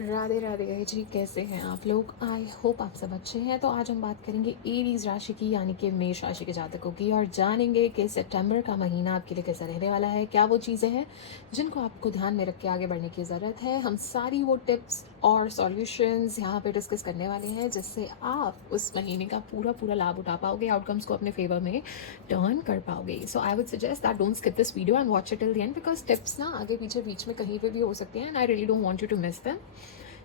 राधे राधे जी, कैसे हैं आप लोग? आई होप आप सब अच्छे हैं। तो आज हम बात करेंगे एरीज राशि की, यानी कि मेष राशि के जातकों की, और जानेंगे कि सितंबर का महीना आपके लिए कैसा रहने वाला है। क्या वो चीज़ें हैं जिनको आपको ध्यान में रख के आगे बढ़ने की ज़रूरत है। हम सारी वो टिप्स और सॉल्यूशंस यहाँ पे डिस्कस करने वाले हैं, जिससे आप उस महीने का पूरा पूरा लाभ उठा पाओगे, आउटकम्स को अपने फेवर में टर्न कर पाओगे। So I would suggest that don't skip this video and watch it till the end, because tips ना आगे पीछे बीच में कहीं पे भी हो सकती हैं and I really don't want you to miss them.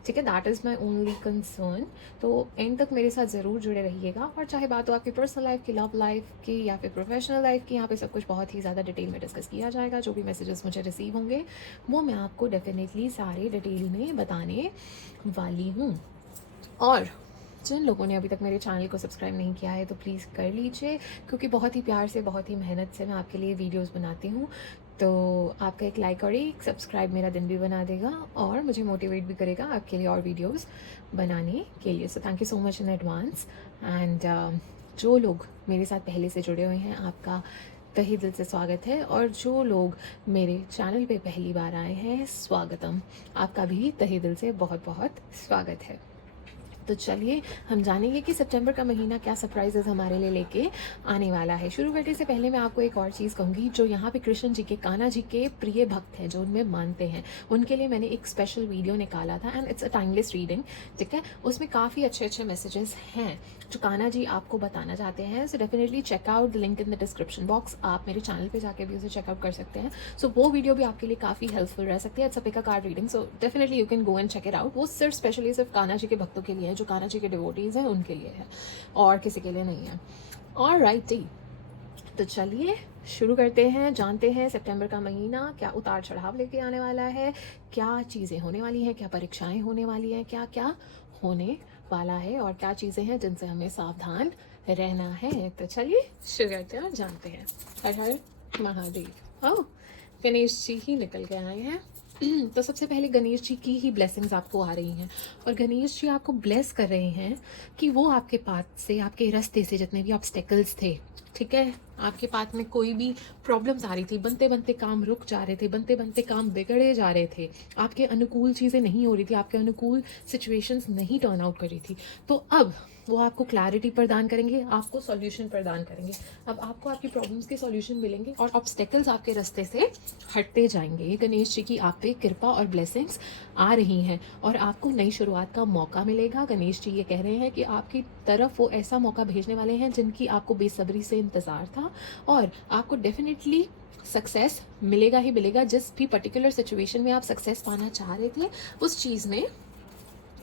ठीक है, that is my only concern. तो एंड तक मेरे साथ ज़रूर जुड़े रहिएगा, और चाहे बात हो आपकी पर्सनल लाइफ की, लव लाइफ की, या फिर प्रोफेशनल लाइफ की, यहाँ पे सब कुछ बहुत ही ज़्यादा डिटेल में डिस्कस किया जाएगा। जो भी मैसेजेस मुझे रिसीव होंगे वो मैं आपको डेफिनेटली सारे डिटेल में बताने वाली हूँ। और जिन लोगों ने अभी तक मेरे चैनल को सब्सक्राइब नहीं किया है तो प्लीज़ कर लीजिए, क्योंकि बहुत ही प्यार से, बहुत ही मेहनत से मैं आपके लिए वीडियोस बनाती हूँ। तो आपका एक लाइक और एक सब्सक्राइब मेरा दिन भी बना देगा और मुझे मोटिवेट भी करेगा आपके लिए और वीडियोस बनाने के लिए। So thank you so much in advance. And जो लोग मेरे साथ पहले से जुड़े हुए हैं, आपका तहे दिल से स्वागत है, और जो लोग मेरे चैनल पे पहली बार आए हैं, स्वागतम। आपका भी तहे दिल से बहुत बहुत स्वागत है। तो चलिए हम जानेंगे कि सितंबर का महीना क्या सरप्राइजेस हमारे लिए लेके आने वाला है। शुरू करने से पहले मैं आपको एक और चीज़ कहूँगी, जो यहाँ पे कृष्ण जी के, कान्हा जी के प्रिय भक्त हैं, जो उनमें मानते हैं, उनके लिए मैंने एक स्पेशल वीडियो निकाला था and it's a timeless reading. ठीक है, उसमें काफ़ी अच्छे अच्छे मैसेजेस हैं जो कान्हा जी आपको बताना चाहते हैं। So definitely check out the link in the description box. आप मेरे चैनल पे जाके भी उसे चेकआउट कर सकते हैं। सो वो वीडियो भी आपके लिए काफ़ी हेल्पफुल रह सकती है। It's a pick a card reading, so definitely you can go and check it out. वो सिर्फ स्पेशली सिर्फ कान्हा जी के भक्तों के लिए है, जो कान्हा जी के डिवोटीज हैं उनके लिए है, और किसी के लिए नहीं है। ऑलराइटी, तो चलिए शुरू करते हैं। जानते हैं सितंबर का महीना क्या उतार चढ़ाव लेके आने वाला है, क्या चीज़ें होने वाली हैं, क्या परीक्षाएं होने वाली हैं, क्या क्या होने वाला है, और क्या चीज़ें हैं जिनसे हमें सावधान रहना है। तो चलिए शुरू करते हैं और जानते हैं। हर हर महादेव। ओह, गणेश जी ही निकल के आए हैं। तो सबसे पहले गणेश जी की ही ब्लेसिंग्स आपको आ रही हैं, और गणेश जी आपको ब्लेस कर रहे हैं कि वो आपके पाथ से, आपके रास्ते से जितने भी ऑब्स्टेकल्स थे, ठीक है, आपके पाथ में कोई भी प्रॉब्लम्स आ रही थी, बनते बनते काम रुक जा रहे थे, बनते बनते काम बिगड़े जा रहे थे, आपके अनुकूल चीज़ें नहीं हो रही थी, आपके अनुकूल सिचुएशंस नहीं टर्न आउट कर रही थी, तो अब वो आपको क्लैरिटी प्रदान करेंगे, आपको सॉल्यूशन प्रदान करेंगे। अब आपको आपकी प्रॉब्लम्स के सॉल्यूशन मिलेंगे और ऑब्स्टेकल्स आपके रास्ते से हटते जाएंगे। ये गणेश जी की आप पे कृपा और ब्लेसिंग्स आ रही हैं, और आपको नई शुरुआत का मौका मिलेगा। गणेश जी ये कह रहे हैं कि आपकी तरफ वो ऐसा मौका भेजने वाले हैं जिनकी आपको बेसब्री से इंतज़ार था, और आपको डेफिनेटली सक्सेस मिलेगा ही मिलेगा। जिस भी पर्टिकुलर सिचुएशन में आप सक्सेस पाना चाह रहे थे, उस चीज़ में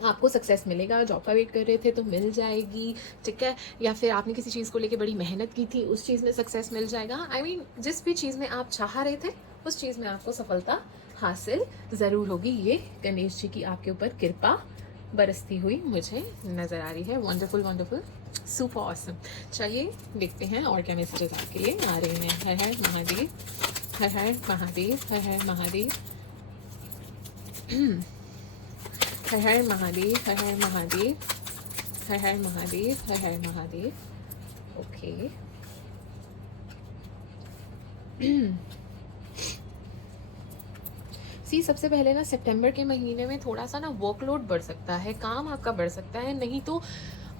आपको सक्सेस मिलेगा। जॉब का वेट कर रहे थे तो मिल जाएगी, ठीक है, या फिर आपने किसी चीज़ को लेके बड़ी मेहनत की थी, उस चीज़ में सक्सेस मिल जाएगा। आई मीन जिस भी चीज़ में आप चाह रहे थे, उस चीज़ में आपको सफलता हासिल ज़रूर होगी। ये गणेश जी की आपके ऊपर कृपा बरसती हुई मुझे नज़र आ रही है। Wonderful wonderful, super awesome. चलिए देखते हैं और क्या मैसेजेस आपके लिए आ रहे हैं। हर हर महादेव, हर हर महादेव, हर हर महादेव, हर हर महादेव, हर हर महादेव, हर हर महादेव, हर हर महादेव। ओके, सी सबसे पहले ना, सितंबर के महीने में थोड़ा सा ना वर्कलोड बढ़ सकता है, काम आपका बढ़ सकता है। नहीं तो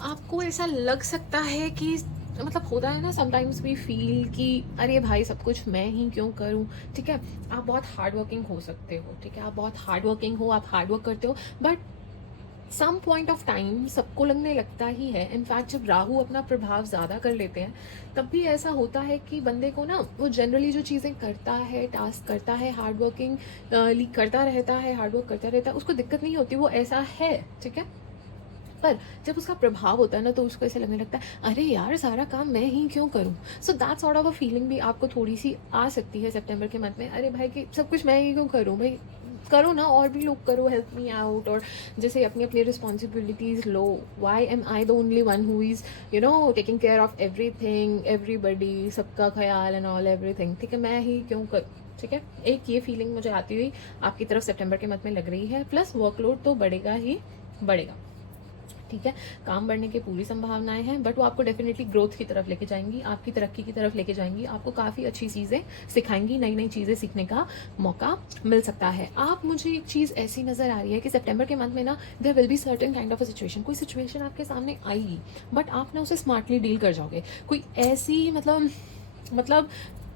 आपको ऐसा लग सकता है कि, मतलब होता है ना समटाइम्स वी फील कि अरे भाई सब कुछ मैं ही क्यों करूं। ठीक है, आप बहुत हार्ड वर्किंग हो सकते हो, ठीक है, आप बहुत हार्ड वर्किंग हो, आप हार्ड वर्क करते हो, but some point of time सबको लगने लगता ही है। इनफैक्ट जब राहु अपना प्रभाव ज़्यादा कर लेते हैं, तब भी ऐसा होता है कि बंदे को ना, वो जनरली जो चीज़ें करता है, टास्क करता है, हार्ड वर्किंग करता रहता है, हार्ड वर्क करता रहता है, उसको दिक्कत नहीं होती, वो ऐसा है, ठीक है। पर जब उसका प्रभाव होता है ना, तो उसको ऐसे लगने लगता है अरे यार सारा काम मैं ही क्यों करूं। So that sort of a feeling भी आपको थोड़ी सी आ सकती है सितंबर के मंथ में। अरे भाई कि सब कुछ मैं ही क्यों करूं, भाई करो ना, और भी लोग करो, हेल्प मी आउट, और जैसे अपनी अपनी रिस्पॉन्सिबिलिटीज़ लो। Why am I the only one who is taking care of everything, everybody, सबका ख्याल एंड ऑल एवरीथिंग, ठीक है, मैं ही क्यों कर। ठीक है, एक ये फीलिंग मुझे आती हुई आपकी तरफ सितंबर के मंथ में लग रही है। प्लस वर्कलोड तो बढ़ेगा ही बढ़ेगा। ठीक है, काम बढ़ने की पूरी संभावनाएं हैं, बट वो आपको डेफिनेटली ग्रोथ की तरफ लेके जाएंगी, आपकी तरक्की की तरफ लेके जाएंगी, आपको काफ़ी अच्छी चीज़ें सिखाएंगी, नई नई चीज़ें सीखने का मौका मिल सकता है। आप मुझे एक चीज़ ऐसी नज़र आ रही है कि सितंबर के मंथ में ना there will be certain kind of a situation, कोई सिचुएशन आपके सामने आएगी, बट आप ना उसे स्मार्टली डील कर जाओगे। कोई ऐसी मतलब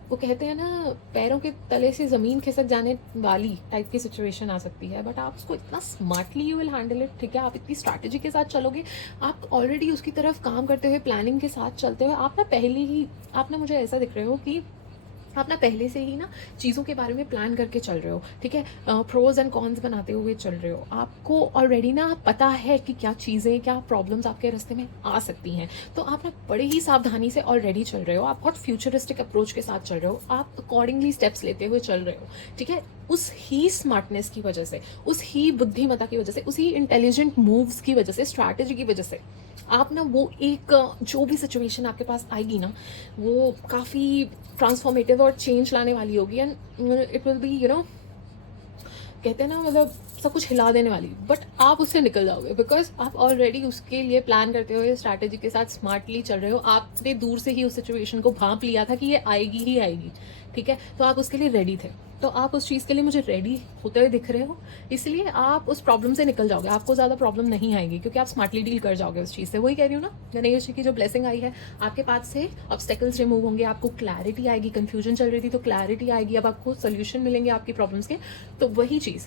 वो कहते हैं ना, पैरों के तले से ज़मीन खिसक जाने वाली टाइप की सिचुएशन आ सकती है, बट आप उसको इतना smartly you will handle it, ठीक है। आप इतनी स्ट्रैटेजी के साथ चलोगे, आप ऑलरेडी उसकी तरफ काम करते हुए, प्लानिंग के साथ चलते हुए, आप ना पहले ही, आप ना मुझे ऐसा दिख रहे हो कि आप ना पहले से ही ना चीज़ों के बारे में प्लान करके चल रहे हो, ठीक है। प्रोज एंड कॉन्स बनाते हुए चल रहे हो, आपको ऑलरेडी ना पता है कि क्या चीज़ें, क्या प्रॉब्लम्स आपके रास्ते में आ सकती हैं, तो आप ना बड़े ही सावधानी से ऑलरेडी चल रहे हो, आप बहुत फ्यूचरिस्टिक अप्रोच के साथ चल रहे हो, आप अकॉर्डिंगली स्टेप्स लेते हुए चल रहे हो, ठीक है। उस ही स्मार्टनेस की वजह से, उस ही बुद्धिमत्ता की वजह से, उसी इंटेलिजेंट मूव्स की वजह से, स्ट्रैटेजी की वजह से आप ना वो एक जो भी सिचुएशन आपके पास आएगी ना, वो काफ़ी ट्रांसफॉर्मेटिव और चेंज लाने वाली होगी, एंड इट विल बी कहते हैं ना, सब कुछ हिला देने वाली, बट आप उससे निकल जाओगे, बिकॉज आप ऑलरेडी उसके लिए प्लान करते हुए स्ट्रैटेजी के साथ स्मार्टली चल रहे हो। आपने दूर से ही उस सिचुएशन को भांप लिया था कि ये आएगी ही आएगी, ठीक है, तो आप उसके लिए रेडी थे, तो आप उस चीज़ के लिए मुझे रेडी होते हुए दिख रहे हो, इसलिए आप उस प्रॉब्लम से निकल जाओगे, आपको ज़्यादा प्रॉब्लम नहीं आएगी, क्योंकि आप स्मार्टली डील कर जाओगे उस चीज़ से। वही कह रही हूँ ना, गणेश जी की जो ब्लेसिंग आई है, आपके पास से ऑब्स्टेकल्स रिमूव होंगे, आपको क्लैरिटी आएगी, कन्फ्यूजन चल रही थी तो क्लैरिटी आएगी, अब आपको सोल्यूशन मिलेंगे आपकी प्रॉब्लम्स के, तो वही चीज़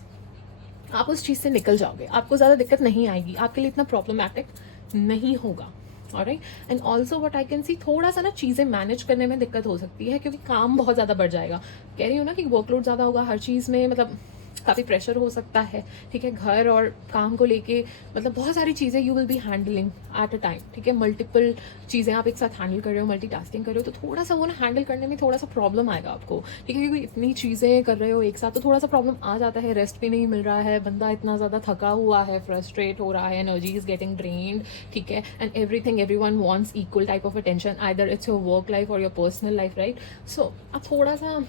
आप उस चीज़ से निकल जाओगे, आपको ज़्यादा दिक्कत नहीं आएगी, आपके लिए इतना प्रॉब्लमैटिक नहीं होगा। Alright, and also what I can सी, थोड़ा सा ना चीज़ें मैनेज करने में दिक्कत हो सकती है, क्योंकि काम बहुत ज़्यादा बढ़ जाएगा। कह रही हूँ ना कि वर्कलोड ज़्यादा होगा हर चीज़ में, काफ़ी प्रेशर हो सकता है, ठीक है, घर और काम को लेके, बहुत सारी चीज़ें you will be handling at a time, ठीक है, मल्टीपल चीज़ें आप एक साथ हैंडल कर रहे हो, मल्टीटास्किंग कर रहे हो, तो थोड़ा सा वो ना हैंडल करने में थोड़ा सा प्रॉब्लम आएगा आपको, ठीक है, क्योंकि इतनी चीज़ें कर रहे हो एक साथ, तो थोड़ा सा प्रॉब्लम आ जाता है, रेस्ट भी नहीं मिल रहा है, बंदा इतना ज़्यादा थका हुआ है, फ्रस्ट्रेट हो रहा है, एनर्जी इज गेटिंग ड्रेन्ड, ठीक है, and everything everyone wants equal type of attention, either it's your work life और योर पर्सनल लाइफ, राइट। सो आप थोड़ा सा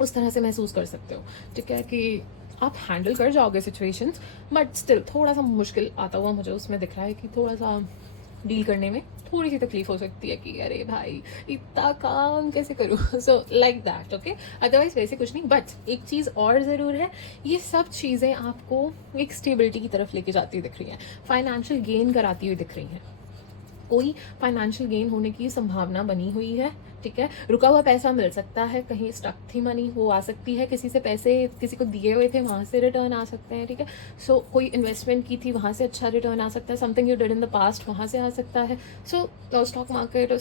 उस तरह से महसूस कर सकते हो, ठीक है, कि आप हैंडल कर जाओगे सिचुएशंस, बट स्टिल थोड़ा सा मुश्किल आता हुआ मुझे उसमें दिख रहा है, कि थोड़ा सा डील करने में थोड़ी सी तकलीफ हो सकती है, कि अरे भाई इतना काम कैसे करूँ, so like that, okay. Otherwise वैसे कुछ नहीं, बट एक चीज़ और ज़रूर है, ये सब चीज़ें आपको एक स्टेबिलिटी की तरफ लेके जाती हुई दिख रही हैं, फाइनेंशियल गेन कराती हुई दिख रही हैं, कोई फाइनेंशियल गेन होने की संभावना बनी हुई है, ठीक है, रुका हुआ पैसा मिल सकता है, कहीं स्टक थी मनी वो आ सकती है, किसी से पैसे किसी को दिए हुए थे वहाँ से रिटर्न आ सकते हैं, ठीक है। सो कोई इन्वेस्टमेंट की थी वहाँ से अच्छा रिटर्न आ सकता है, something you did in the past वहाँ से आ सकता है। सो स्टॉक मार्केट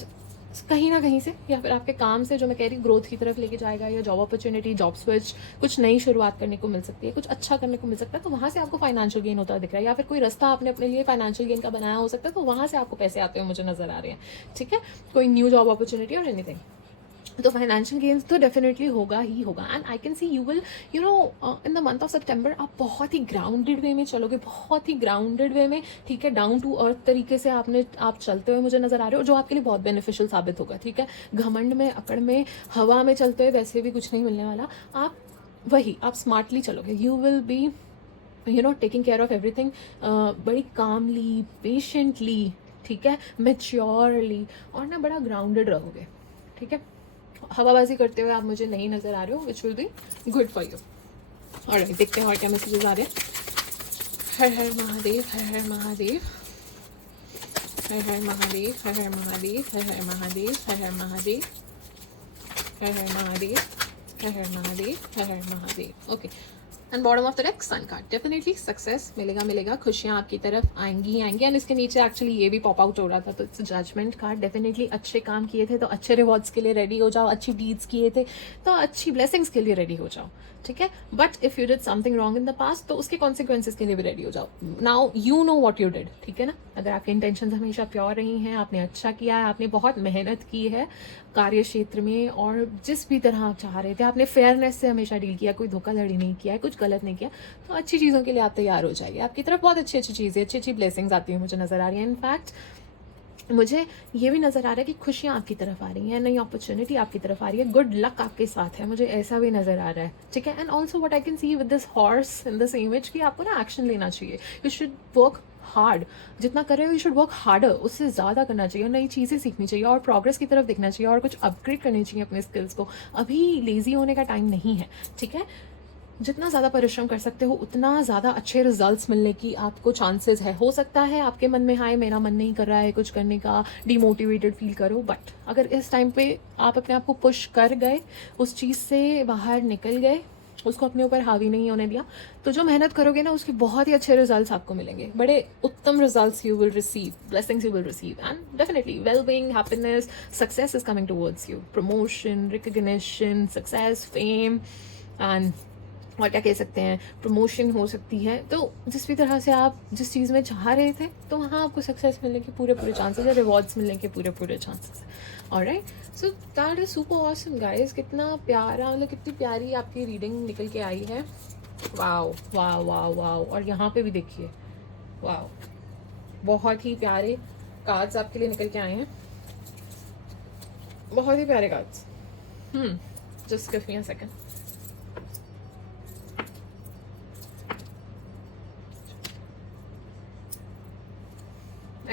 कहीं ना कहीं से, या फिर आपके काम से, जो मैं कह रही हूँ, ग्रोथ की तरफ लेके जाएगा, या जॉब अपॉर्चुनिटी, जॉब स्विच, कुछ नई शुरुआत करने को मिल सकती है, कुछ अच्छा करने को मिल सकता है, तो वहाँ से आपको फाइनेंशियल गेन होता दिख रहा है, या फिर कोई रास्ता आपने अपने लिए फाइनेंशियल गेन का बनाया हो सकता है, तो वहाँ से आपको पैसे आते हुए मुझे नजर आ रहे हैं, ठीक है, कोई न्यू जॉब अपॉर्चुनिटी और एनीथिंग, तो फाइनेंशियल गेन्स तो डेफिनेटली होगा ही होगा। And I can see you will in the month of सितंबर आप बहुत ही ग्राउंडेड वे में चलोगे, बहुत ही ग्राउंडेड वे में, ठीक है, डाउन टू अर्थ तरीके से आप चलते हुए मुझे नजर आ रहे हो, जो आपके लिए बहुत बेनिफिशियल साबित होगा, ठीक है। घमंड में, अकड़ में, हवा में चलते हुए वैसे भी कुछ नहीं मिलने वाला, आप स्मार्टली चलोगे, you will be taking care of everything, बड़ी कामली, पेशेंटली, ठीक है, मेच्योरली, और ना बड़ा ग्राउंडेड रहोगे, ठीक है। हवाबाजी करते हुए आप मुझे नहीं नजर आ रहे हो, which will be good for you. और देखते हैं और क्या मैसेजेस आ रहे हैं। Har Har Mahadev, Har Har Mahadev, Har Har Mahadev, Har Har Mahadev, Har Har Mahadev, Har Har Mahadev, Har Har Mahadev, Har Har Mahadev, Har Har Mahadev. Okay, and bottom of the deck sun card, definitely success मिलेगा, खुशियाँ आपकी तरफ आएंगी ही आएंगी। एंड इसके नीचे एक्चुअली ये भी पॉप आउट हो रहा था, तो इट्स जजमेंट कार्ड, डेफिनेटली अच्छे काम किए थे तो अच्छे रिवॉर्ड्स के लिए रेडी हो जाओ, अच्छी डीड्स किए थे तो अच्छी ब्लेसिंग्स के लिए रेडी हो जाओ, ठीक है। But if you did something wrong in the past, तो उसके कॉन्सिक्वेंसेज के लिए भी रेडी हो जाओ। Now you know what you did, ठीक है ना। अगर आपकी इंटेंशंस हमेशा प्योर रही हैं, आपने अच्छा किया है, आपने बहुत मेहनत की है कार्य क्षेत्र में, और जिस भी तरह आप चाह रहे थे, आपने फेयरनेस से हमेशा डील किया, कोई धोखाधड़ी नहीं किया है, कुछ गलत नहीं किया, तो अच्छी चीज़ों के लिए आप तैयार हो जाइए। आपकी तरफ बहुत अच्छी अच्छी चीज़ें, अच्छी अच्छी ब्लेसिंग्स आती हैं मुझे नजर आ रही है। इनफैक्ट मुझे ये भी नज़र आ रहा है कि खुशियाँ आपकी तरफ आ रही हैं, नई अपॉर्चुनिटी आपकी तरफ आ रही है, गुड लक आपके साथ है, मुझे ऐसा भी नज़र आ रहा है, ठीक है। And also what I can C with this horse in this image कि आपको ना एक्शन लेना चाहिए, यू शुड वर्क हार्ड, जितना कर रहे हो यू शुड वर्क हार्डर, उससे ज़्यादा करना चाहिए, नई चीज़ें सीखनी चाहिए और प्रोग्रेस की तरफ देखना चाहिए और कुछ अपग्रेड करनी चाहिए अपने स्किल्स को। अभी लेज़ी होने का टाइम नहीं है, ठीक है। जितना ज़्यादा परिश्रम कर सकते हो उतना ज़्यादा अच्छे रिजल्ट्स मिलने की आपको चांसेस है। हो सकता है आपके मन में हाय मेरा मन नहीं कर रहा है कुछ करने का, डिमोटिवेटेड फील करो, बट अगर इस टाइम पे आप अपने आप को पुश कर गए, उस चीज़ से बाहर निकल गए, उसको अपने ऊपर हावी नहीं होने दिया, तो जो मेहनत करोगे ना उसके बहुत ही अच्छे रिजल्ट्स आपको मिलेंगे, बड़े उत्तम results you will receive, blessings you will receive, and definitely well being, happiness, success is coming towards you, promotion, recognition, success, fame, and और क्या कह सकते हैं, प्रमोशन हो सकती है। तो जिस भी तरह से आप जिस चीज़ में चाह रहे थे तो वहाँ आपको सक्सेस मिलने के पूरे पूरे चांसेस है, रिवॉर्ड्स मिलने के पूरे पूरे चांसेस है। Alright, so that is super awesome guys. कितना प्यारा, मतलब कितनी प्यारी आपकी रीडिंग निकल के आई है। Wow wow wow wow. और यहाँ पे भी देखिए, वाओ, बहुत ही प्यारे कार्ड्स आपके लिए निकल के आए हैं, बहुत ही प्यारे cards. Just give me a second.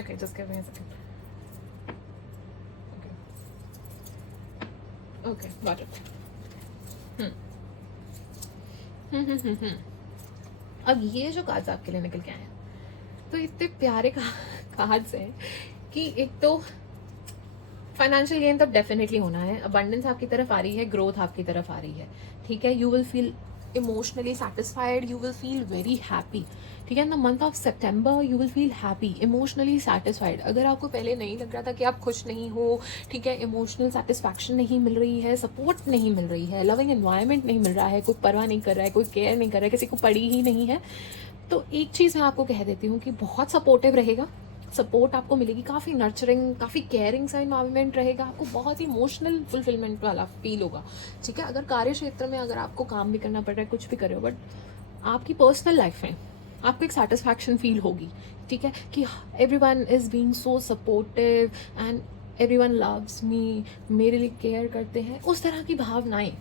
Okay, just give me a second. Okay, got it. अब ये जो कार्ड्स आपके लिए निकल के आए हैं, तो इतने प्यारे कार्ड्स हैं कि एक तो फाइनेंशियल गेन तो डेफिनेटली होना है, अबंडेंस आपकी तरफ आ रही है, ग्रोथ आपकी तरफ आ रही है, ठीक है। You will feel emotionally satisfied, you will feel very happy, ठीक है। इन the month of September you will feel happy, emotionally satisfied. अगर आपको पहले नहीं लग रहा था कि आप खुश नहीं हो, ठीक है, इमोशनल सेटिस्फैक्शन नहीं मिल रही है, सपोर्ट नहीं मिल रही है, लविंग एनवायरनमेंट नहीं मिल रहा है, कोई परवाह नहीं कर रहा है, कोई केयर नहीं कर रहा है, किसी को पड़ी ही नहीं है, तो एक चीज़ मैं आपको कह देती हूँ कि बहुत सपोर्टिव रहेगा, सपोर्ट आपको मिलेगी, काफ़ी नर्चरिंग, काफ़ी केयरिंग सा इन्वायरमेंट रहेगा, आपको बहुत ही इमोशनल फुलफिलमेंट वाला फील होगा, ठीक है। अगर कार्य क्षेत्र में अगर आपको काम भी करना पड़ रहा है, कुछ भी कर रहे हो, बट आपकी पर्सनल लाइफ में आपको एक सेटिस्फैक्शन फील होगी, ठीक है, कि everyone is being so supportive and everyone loves me, मेरे लिए केयर करते हैं, उस तरह की भावनाएं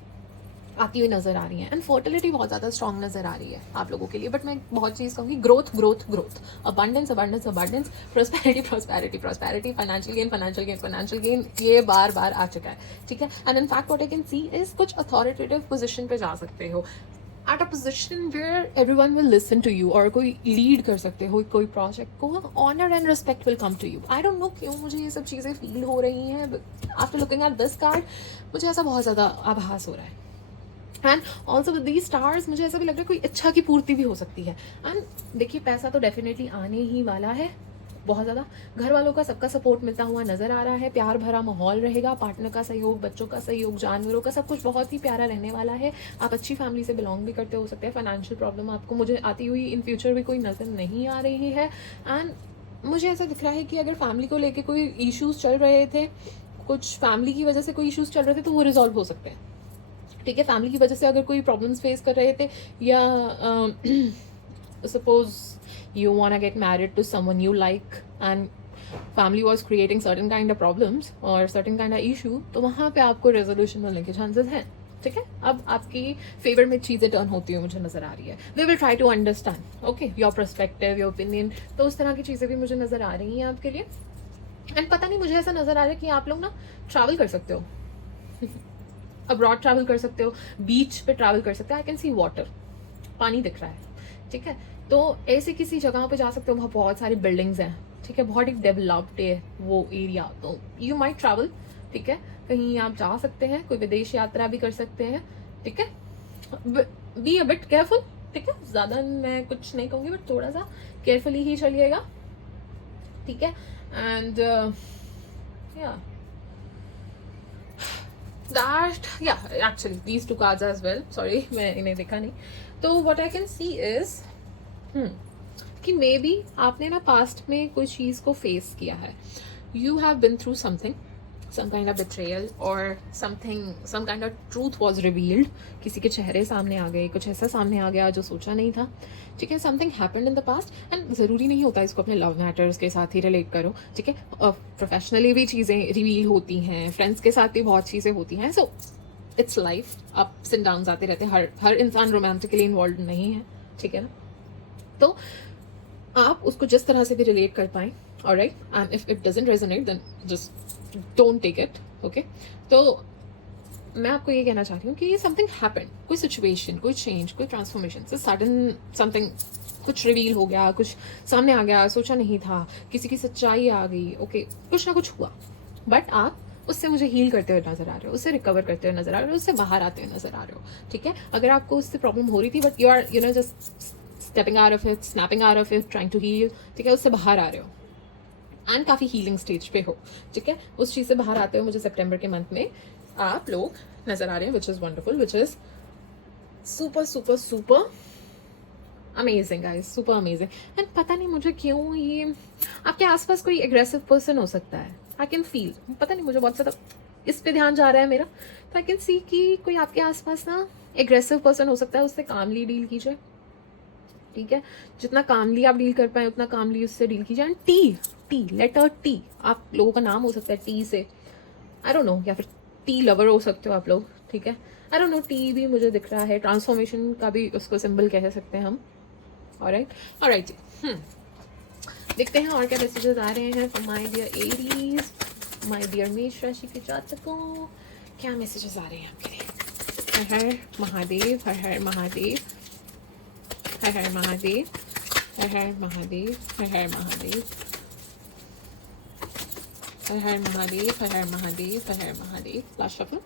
आती हुई नज़र आ रही हैं। एंड फर्टिलिटी बहुत ज़्यादा स्ट्रॉन्ग नज़र आ रही है आप लोगों के लिए, बट मैं बहुत चीज़ कहूँगी, growth growth growth, abundance abundance abundance, prosperity prosperity prosperity, financial gain financial gain financial gain, ये बार बार आ चुका है, ठीक है। And in fact what I can see is कुछ अथॉरिटेटिव पोजिशन पे जा सकते हो, at a position where everyone will listen to you, और कोई लीड कर सकते हो कोई प्रोजेक्ट को, honour and respect will come to you. I don't no क्यों मुझे ये सब चीज़ें फील हो रही हैं, after looking at this card मुझे ऐसा बहुत ज़्यादा आभास हो रहा है। And also with the stars मुझे ऐसा भी लग रहा है कोई इच्छा की पूर्ति भी हो सकती है। एंड देखिए, पैसा तो डेफिनेटली आने ही वाला है, बहुत ज़्यादा, घर वालों का सबका सपोर्ट मिलता हुआ नज़र आ रहा है, प्यार भरा माहौल रहेगा, पार्टनर का सहयोग, बच्चों का सहयोग, जानवरों का, सब कुछ बहुत ही प्यारा रहने वाला है। आप अच्छी फैमिली से बिलोंग भी करते हो सकते हैं। फाइनेंशियल प्रॉब्लम आपको मुझे आती हुई इन फ्यूचर भी कोई नज़र नहीं आ रही है। एंड मुझे ऐसा दिख रहा है कि अगर फैमिली को लेके कोई इश्यूज़ चल रहे थे, कुछ फैमिली की वजह से कोई इश्यूज़ चल रहे थे, तो वो रिजॉल्व हो सकते हैं, ठीक है। फैमिली की वजह से अगर कोई प्रॉब्लम्स फेस कर रहे थे, या suppose you want to get married to someone you like and family was creating certain kind of problems or certain kind of issue, तो वहाँ पे आपको रेजोल्यूशन मिलने के चांसेस हैं, ठीक है। अब आपकी फेवर में चीज़ें टर्न होती हुई मुझे नज़र आ रही है। We will try to understand, okay, your perspective, your opinion, तो उस तरह की चीज़ें भी मुझे नज़र आ रही हैं आपके लिए। एंड पता नहीं, मुझे ऐसा नज़र आ रहा है कि आप लोग ना ट्रैवल कर सकते हो, अब्रॉड ट्रैवल कर सकते हो, बीच पे ट्रैवल कर सकते हो। आई कैन सी वाटर, पानी दिख रहा है, ठीक है। तो ऐसे किसी जगह पे जा सकते हो, वहाँ बहुत सारी बिल्डिंग्स हैं, ठीक है, बहुत ही डेवलप्ड है वो एरिया, तो यू माइट ट्रैवल, ठीक है, कहीं आप जा सकते हैं, कोई विदेश यात्रा भी कर सकते हैं, ठीक है। बी अ बिट केयरफुल, ठीक है, ज़्यादा मैं कुछ नहीं कहूँगी, बट थोड़ा सा केयरफुली ही चलिएगा, ठीक है। एंड या that yeah, actually these two cards as well, sorry मैं इन्हें देखा नहीं। तो what I can see is कि मे बी आपने ना पास्ट में कोई चीज़ को फेस किया है, you have been through something, some kind of betrayal or something, some kind of truth was revealed, किसी के चेहरे सामने आ गए, कुछ ऐसा सामने आ गया जो सोचा नहीं था, ठीक है, something happened in the past. And ज़रूरी नहीं होता इसको अपने लव मैटर्स के साथ ही रिलेट करो, ठीक है, प्रोफेशनली भी चीज़ें रिवील होती हैं, फ्रेंड्स के साथ भी बहुत चीज़ें होती हैं। So it's life, ups and downs आते रहते हैं, हर इंसान रोमांटिकली इन्वॉल्व नहीं है, ठीक है ना। तो आप उसको जिस तरह से भी रिलेट कर पाएँ, alright, and if it doesn't resonate then just don't take it, okay. तो मैं आपको ये कहना चाहती हूँ कि ये समथिंग हैपेंड, कोई सिचुएशन, कोई चेंज, कोई ट्रांसफॉर्मेशन से सडन समथिंग, कुछ रिवील हो गया, कुछ सामने आ गया, सोचा नहीं था, किसी की सच्चाई आ गई, ओके, कुछ ना कुछ हुआ, बट आप उससे मुझे हील करते हुए नजर आ रहे हो, उससे रिकवर करते हुए नजर आ रहे हो, उससे बाहर आते हुए नजर आ रहे हो, ठीक है। अगर आपको उससे प्रॉब्लम हो रही थी but you are just stepping out of it, snapping out of it, trying to heal, ठीक है, उससे बाहर आ रहे हो एंड काफ़ी हीलिंग स्टेज पे हो, ठीक है, उस चीज़ से बाहर आते हो मुझे सितंबर के मंथ में आप लोग नज़र आ रहे हैं, which is wonderful, which is super super super amazing guys, super amazing. And पता नहीं मुझे क्यों ये आपके आसपास कोई एग्रेसिव पर्सन हो सकता है, आई कैन फील, पता नहीं मुझे बहुत ज़्यादा इस पे ध्यान जा रहा है मेरा, तो आई कैन सी कि कोई आपके आसपास ना एग्रेसिव पर्सन हो सकता है, उससे कामली डील कीजिए, ठीक है, जितना कामली आप डील कर पाए उतना कामली उससे डील कीजिए। एंड टी लेटर टी, आप लोगों का नाम हो सकता है टी से, आई डोंट नो, या फिर टी लवर हो सकते हो आप लोग, ठीक है, आई डोंट नो, टी भी मुझे दिख रहा है, ट्रांसफॉर्मेशन का भी उसको सिंबल कह सकते हैं हम, ऑलराइट जी। देखते हैं और क्या मैसेजेस आ रहे हैं from my dear Aries, my dear मेष राशि के जातकों, क्या मैसेजेस आ रहे हैं आपके लिए। हर Har Mahadev, Har Har Mahadev, Har Har Mahadev, Har Har Mahadev, Har Har Mahadev, Har Har Mahadev, Har Har Mahadev, Har Har Mahadev, last shuffle,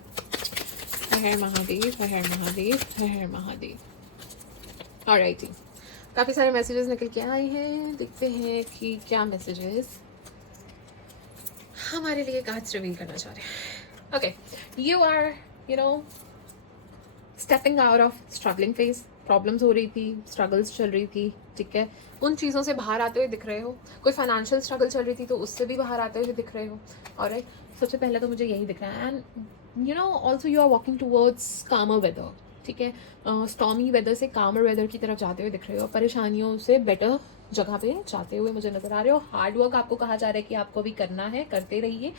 Har Har Mahadev, Har Har Mahadev, Har Har Mahadev. Alright जी, काफ़ी सारे मैसेजेस निकल के आए हैं, देखते हैं कि क्या मैसेजेस हमारे लिए कार्ड्स रिवील करना चाह रहे हैं। Okay, you are stepping out of struggling phase, problems हो रही थी, स्ट्रगल्स चल रही थी, ठीक है, उन चीज़ों से बाहर आते हुए दिख रहे हो, कोई फाइनेंशियल स्ट्रगल चल रही थी तो उससे भी बाहर आते हुए दिख रहे हो, और सबसे पहले तो मुझे यही दिख रहा है। And also you are walking towards calmer weather, ठीक है, स्टॉर्मी वेदर से कामर वेदर की तरफ जाते हुए दिख रहे हो, परेशानियों से बेटर जगह पे जाते हुए मुझे नजर आ रहे हो। हार्ड वर्क आपको कहा जा रहा है कि आपको अभी करना है, करते रहिए,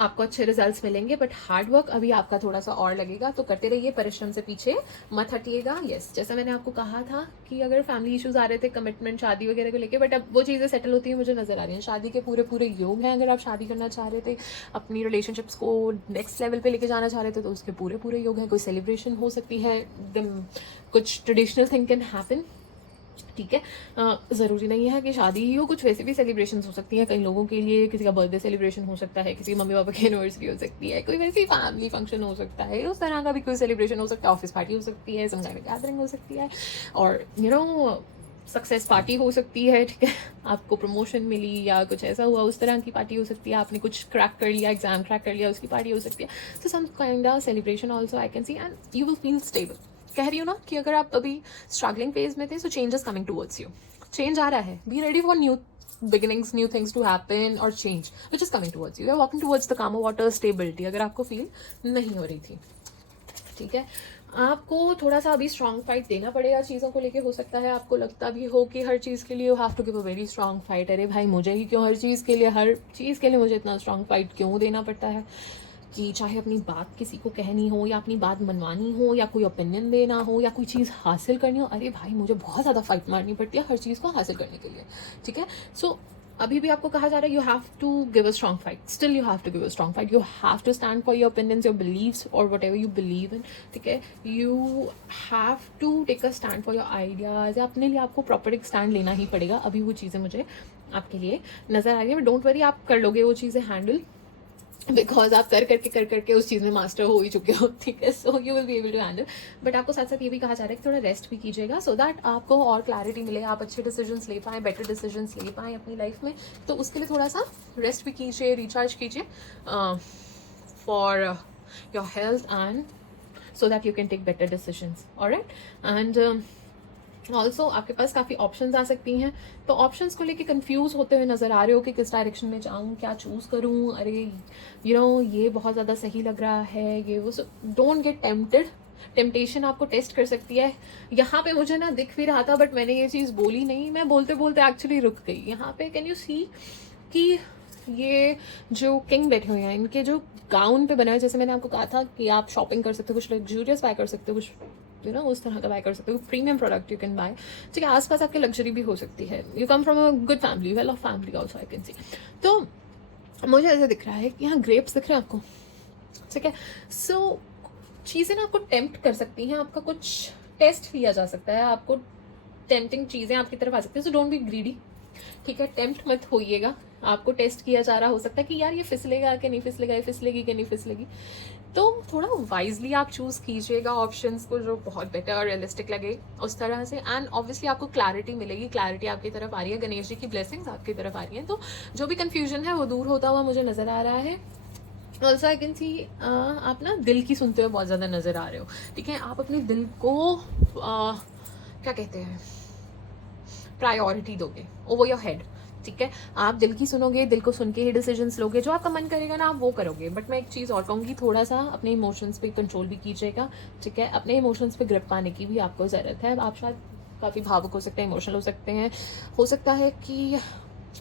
आपको अच्छे रिजल्ट्स मिलेंगे, बट हार्ड वर्क अभी आपका थोड़ा सा और लगेगा, तो करते रहिए, परिश्रम से पीछे मत हटिएगा। यस, जैसा मैंने आपको कहा था कि अगर फैमिली इश्यूज आ रहे थे, कमिटमेंट, शादी वगैरह को लेके, बट अब वो चीज़ें सेटल होती हैं मुझे नजर आ रही हैं, शादी के पूरे पूरे योग हैं। अगर आप शादी करना चाह रहे थे, अपनी रिलेशनशिप्स को नेक्स्ट लेवल पे लेके जाना चाह रहे थे, तो उसके पूरे पूरे योग हैं। कोई सेलिब्रेशन हो सकती है, कुछ ट्रेडिशनल थिंग कैन हैपन, ठीक है, ज़रूरी नहीं है कि शादी ही हो, कुछ वैसे भी सेलिब्रेशंस हो सकती हैं कई लोगों के लिए, किसी का बर्थडे सेलिब्रेशन हो सकता है, किसी मम्मी पापा की एनिवर्सरी हो सकती है, कोई वैसी फैमिली फंक्शन हो सकता है, उस तरह का भी कोई सेलिब्रेशन हो सकता है, ऑफिस पार्टी हो सकती है, सम काइंड ऑफ गैदरिंग हो सकती है, और सक्सेस पार्टी हो सकती है, ठीक है, आपको प्रमोशन मिली या कुछ ऐसा हुआ उस तरह की पार्टी हो सकती है, आपने कुछ क्रैक कर लिया, एग्जाम क्रैक कर लिया, उसकी पार्टी हो सकती है। So some kind of celebration also I can see, and you will feel stable. कह रही हूँ ना कि अगर आप अभी स्ट्रगलिंग फेज में थे, so change is coming towards you, change आ रहा है, be ready for new beginnings, new things to happen और change which is coming towards you, you are walking towards the calmer water, stability अगर आपको feel नहीं हो रही थी, ठीक है, आपको थोड़ा सा अभी स्ट्रॉन्ग फाइट देना पड़ेगा चीज़ों को लेके। हो सकता है आपको लगता भी हो कि हर चीज़ के लिए you have to give a very strong fight, अरे भाई मुझे ही क्यों हर चीज़ के लिए मुझे इतना स्ट्रॉन्ग फाइट क्यों देना पड़ता है, कि चाहे अपनी बात किसी को कहनी हो, या अपनी बात मनवानी हो, या कोई ओपिनियन देना हो, या कोई चीज़ हासिल करनी हो, अरे भाई मुझे बहुत ज़्यादा फाइट मारनी पड़ती है हर चीज़ को हासिल करने के लिए, ठीक है। सो अभी भी आपको कहा जा रहा है, you have to give a strong fight, still you have to give a strong fight, you have to stand for your opinions, your beliefs और whatever you believe in, ठीक है, you have to take a stand for your ideas, या अपने लिए आपको proper एक stand लेना ही पड़ेगा। अभी वो चीज़ें मुझे आपके लिए नज़र आ रही है, बट डोंट वरी, आप कर लोगे वो चीज़ें हैंडल, बिकॉज आप कर करके उस चीज़ में मास्टर हो ही चुके हो, ठीक है, so you will be able to handle. But आपको साथ साथ ये भी कहा जा रहा है कि थोड़ा रेस्ट भी कीजिएगा, सो दैट आपको और क्लैरिटी मिले, आप अच्छे डिसीजंस ले पाएँ, बेटर डिसीजंस ले पाएँ अपनी लाइफ में, तो उसके लिए थोड़ा सा रेस्ट भी कीजिए, रिचार्ज कीजिए for your health and so that you can take better decisions, all right, and also आपके पास काफ़ी ऑप्शंस आ सकती हैं, तो ऑप्शंस को लेके कंफ्यूज होते हुए नज़र आ रहे हो कि किस डायरेक्शन में जाऊँ, क्या चूज़ करूँ, अरे ये बहुत ज़्यादा सही लग रहा है, ये वो। So don't get tempted. Temptation आपको टेस्ट कर सकती है। यहाँ पे मुझे ना दिख भी रहा था बट मैंने ये चीज़ बोली नहीं, मैं बोलते बोलते एक्चुअली रुक गई। यहाँ पे कैन यू सी कि ये जो किंग बैठे हुए हैं, इनके जो गाउन पे बने हुए, जैसे मैंने आपको कहा था कि आप शॉपिंग कर सकते हो, कुछ लग्जूरियस बाय कर सकते हो, कुछ उस तरह का बाय कर सकते हो, premium product you can buy. ठीक है, आसपास आपके लग्जरी भी हो सकती है, you come from a good family, well of family also I can सी। तो मुझे ऐसा दिख रहा है कि यहाँ ग्रेप्स दिख रहे हैं आपको। ठीक है, सो चीज़ें ना आपको टेम्प्ट कर सकती हैं, आपका कुछ टेस्ट लिया जा सकता है, आपको टेम्पटिंग चीज़ें आपकी तरफ आ सकती है। So don't be greedy. ठीक है, टेम्प्ट मत होइएगा। आपको टेस्ट किया जा रहा हो सकता है कि यार ये फिसलेगा कि नहीं फिसलेगा, ये फिसलेगी कि नहीं फिसलेगी। तो थोड़ा वाइजली आप चूज़ कीजिएगा ऑप्शंस को जो बहुत बेटर और रियलिस्टिक लगे उस तरह से। एंड ऑब्वियसली आपको क्लैरिटी मिलेगी, क्लैरिटी आपकी तरफ आ रही है, गणेश जी की ब्लेसिंग्स आपकी तरफ आ रही हैं, तो जो भी कन्फ्यूजन है वो दूर होता हुआ मुझे नज़र आ रहा है। ऑल्सो आई कैन सी आप ना दिल की सुनते हुए बहुत ज़्यादा नज़र आ रहे हो। ठीक है, आप अपने दिल को क्या कहते हैं, प्रायोरिटी दोगे ओवर योर हेड। ठीक है, आप दिल की सुनोगे, दिल को सुन के ही डिसीजंस लोगे, जो आपका मन करेगा ना आप वो करोगे। बट मैं एक चीज़ और कहूँगी, थोड़ा सा अपने इमोशंस पे कंट्रोल भी कीजिएगा। ठीक है, अपने इमोशंस पे ग्रिप पाने की भी आपको ज़रूरत है। आप शायद काफ़ी भावुक हो सकते हैं, इमोशनल हो सकते हैं, हो सकता है कि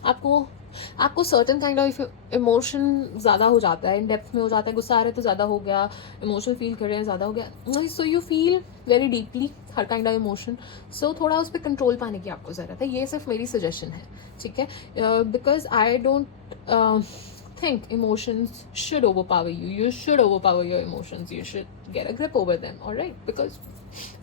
आपको सर्टन काइंड ऑफ इमोशन ज़्यादा हो जाता है, इन डेप्थ में हो जाता है, गुस्सा आ रहा है तो ज़्यादा हो गया, इमोशनल फील कर रहे हैं ज़्यादा हो गया, so you feel very deeply her kind of emotion. So थोड़ा उस पर कंट्रोल पाने की आपको ज़रूरत है, ये सिर्फ मेरी सजेशन है। ठीक है, because I don't think emotions should overpower you. You should overpower your emotions. You should get a grip over them. All right, because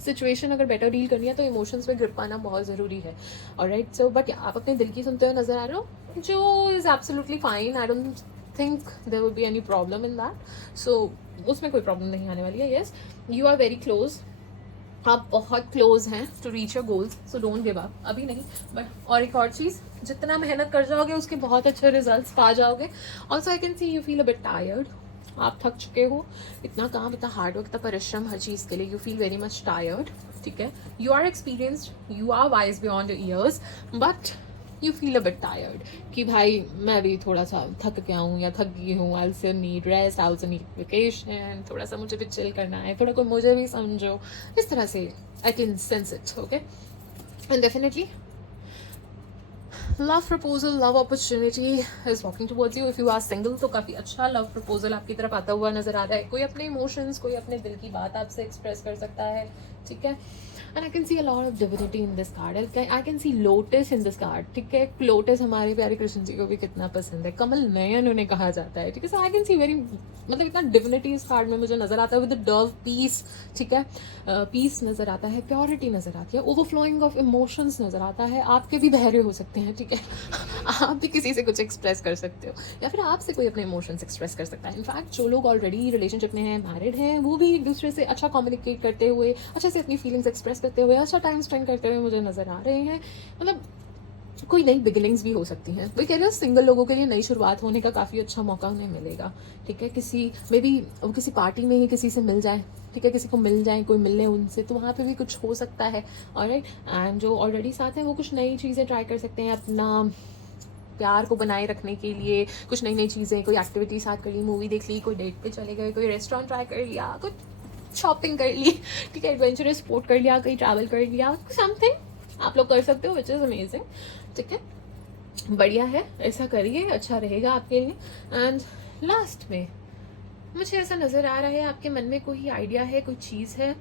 situation अगर बेटर डील करनी है तो इमोशंस पे ग्रिप पाना बहुत ज़रूरी है। ऑलराइट, सो बट आप अपने दिल की सुनते हुए नज़र आ रहे हो, जो is absolutely fine. I don't think there would be any problem in that. So उसमें कोई प्रॉब्लम नहीं आने वाली है। Yes, you are very close, आप बहुत क्लोज हैं to reach your goals, so don't give up. अभी नहीं, बट और एक और चीज़, जितना मेहनत कर जाओगे उसके बहुत अच्छे रिजल्ट्स पा जाओगे। Also I can see you feel a bit tired, आप थक चुके हो, इतना काम, इतना हार्ड वर्क, इतना परिश्रम हर चीज़ के लिए, you feel very much tired. ठीक है, you are experienced, you are wise beyond your years, but you feel a bit tired कि भाई मैं भी थोड़ा सा थक गया हूँ या थक गई हूँ, I also need rest, I also need vacation, थोड़ा सा मुझे भी चिल करना है, थोड़ा कोई मुझे भी समझो, इस तरह से I can sense it. Okay, and definitely love proposal, love opportunity is walking towards you. If you are single तो काफ़ी अच्छा लव प्रपोजल आपकी तरफ आता हुआ नजर आ रहा है। कोई अपने इमोशंस, कोई अपने दिल की बात आपसे एक्सप्रेस कर सकता है। ठीक है, and I can C a lot of divinity in this card, I can C lotus in this card. ठीक है, लोटस हमारे प्यारे कृष्ण जी को भी कितना पसंद है, कमल नयन उन्हें कहा जाता है। ठीक है, सो आई कैन सी वेरी, मतलब इतना डिविनिटी इस कार्ड में मुझे नजर आता है, विद द डव पीस। ठीक है, पीस नजर आता है, प्योरिटी नजर आती है, ओवरफ्लोइंग ऑफ इमोशंस नजर आता है। आपके भी बहरे हो सकते हैं। ठीक है, आप भी किसी से कुछ एक्सप्रेस कर सकते हो, या फिर आपसे कोई अपने इमोशंस एक्सप्रेस कर सकता है। इनफैक्ट जो लोग ऑलरेडी रिलेशनशिप में हैं, मैरिड हैं, वो भी एक दूसरे से अच्छा कम्युनिकेट करते हुए, अच्छे से अपनी फीलिंग्स एक्सप्रेस करते हुए, अच्छा टाइम स्पेंड करते हुए मुझे नज़र आ रहे हैं। मतलब कोई नई बिगिनिंग्स भी हो सकती हैं। वही कह रहे हो, सिंगल लोगों के लिए नई शुरुआत होने का काफ़ी अच्छा मौका उन्हें मिलेगा। ठीक है, किसी मे बी वो किसी पार्टी में ही किसी से मिल जाए। ठीक है, किसी को मिल जाए, कोई मिलने उनसे, तो वहाँ पे भी कुछ हो सकता है। ऑलराइट, एंड जो ऑलरेडी साथ हैं वो कुछ नई चीज़ें ट्राई कर सकते हैं अपना प्यार को बनाए रखने के लिए, कुछ नई नई चीज़ें, कोई एक्टिविटी साथ कर ली, मूवी देख ली, कोई डेट पे चले गए, कोई रेस्टोरेंट ट्राई कर लिया, कुछ शॉपिंग कर ली। ठीक है, एडवेंचरस स्पोर्ट कर लिया, कहीं ट्रैवल कर लिया, समथिंग आप लोग कर सकते हो, विच इज़ अमेजिंग। ठीक है, बढ़िया है, ऐसा करिए, अच्छा रहेगा आपके लिए। एंड लास्ट में मुझे ऐसा नज़र आ रहा है आपके मन में कोई आइडिया है, कोई चीज़ है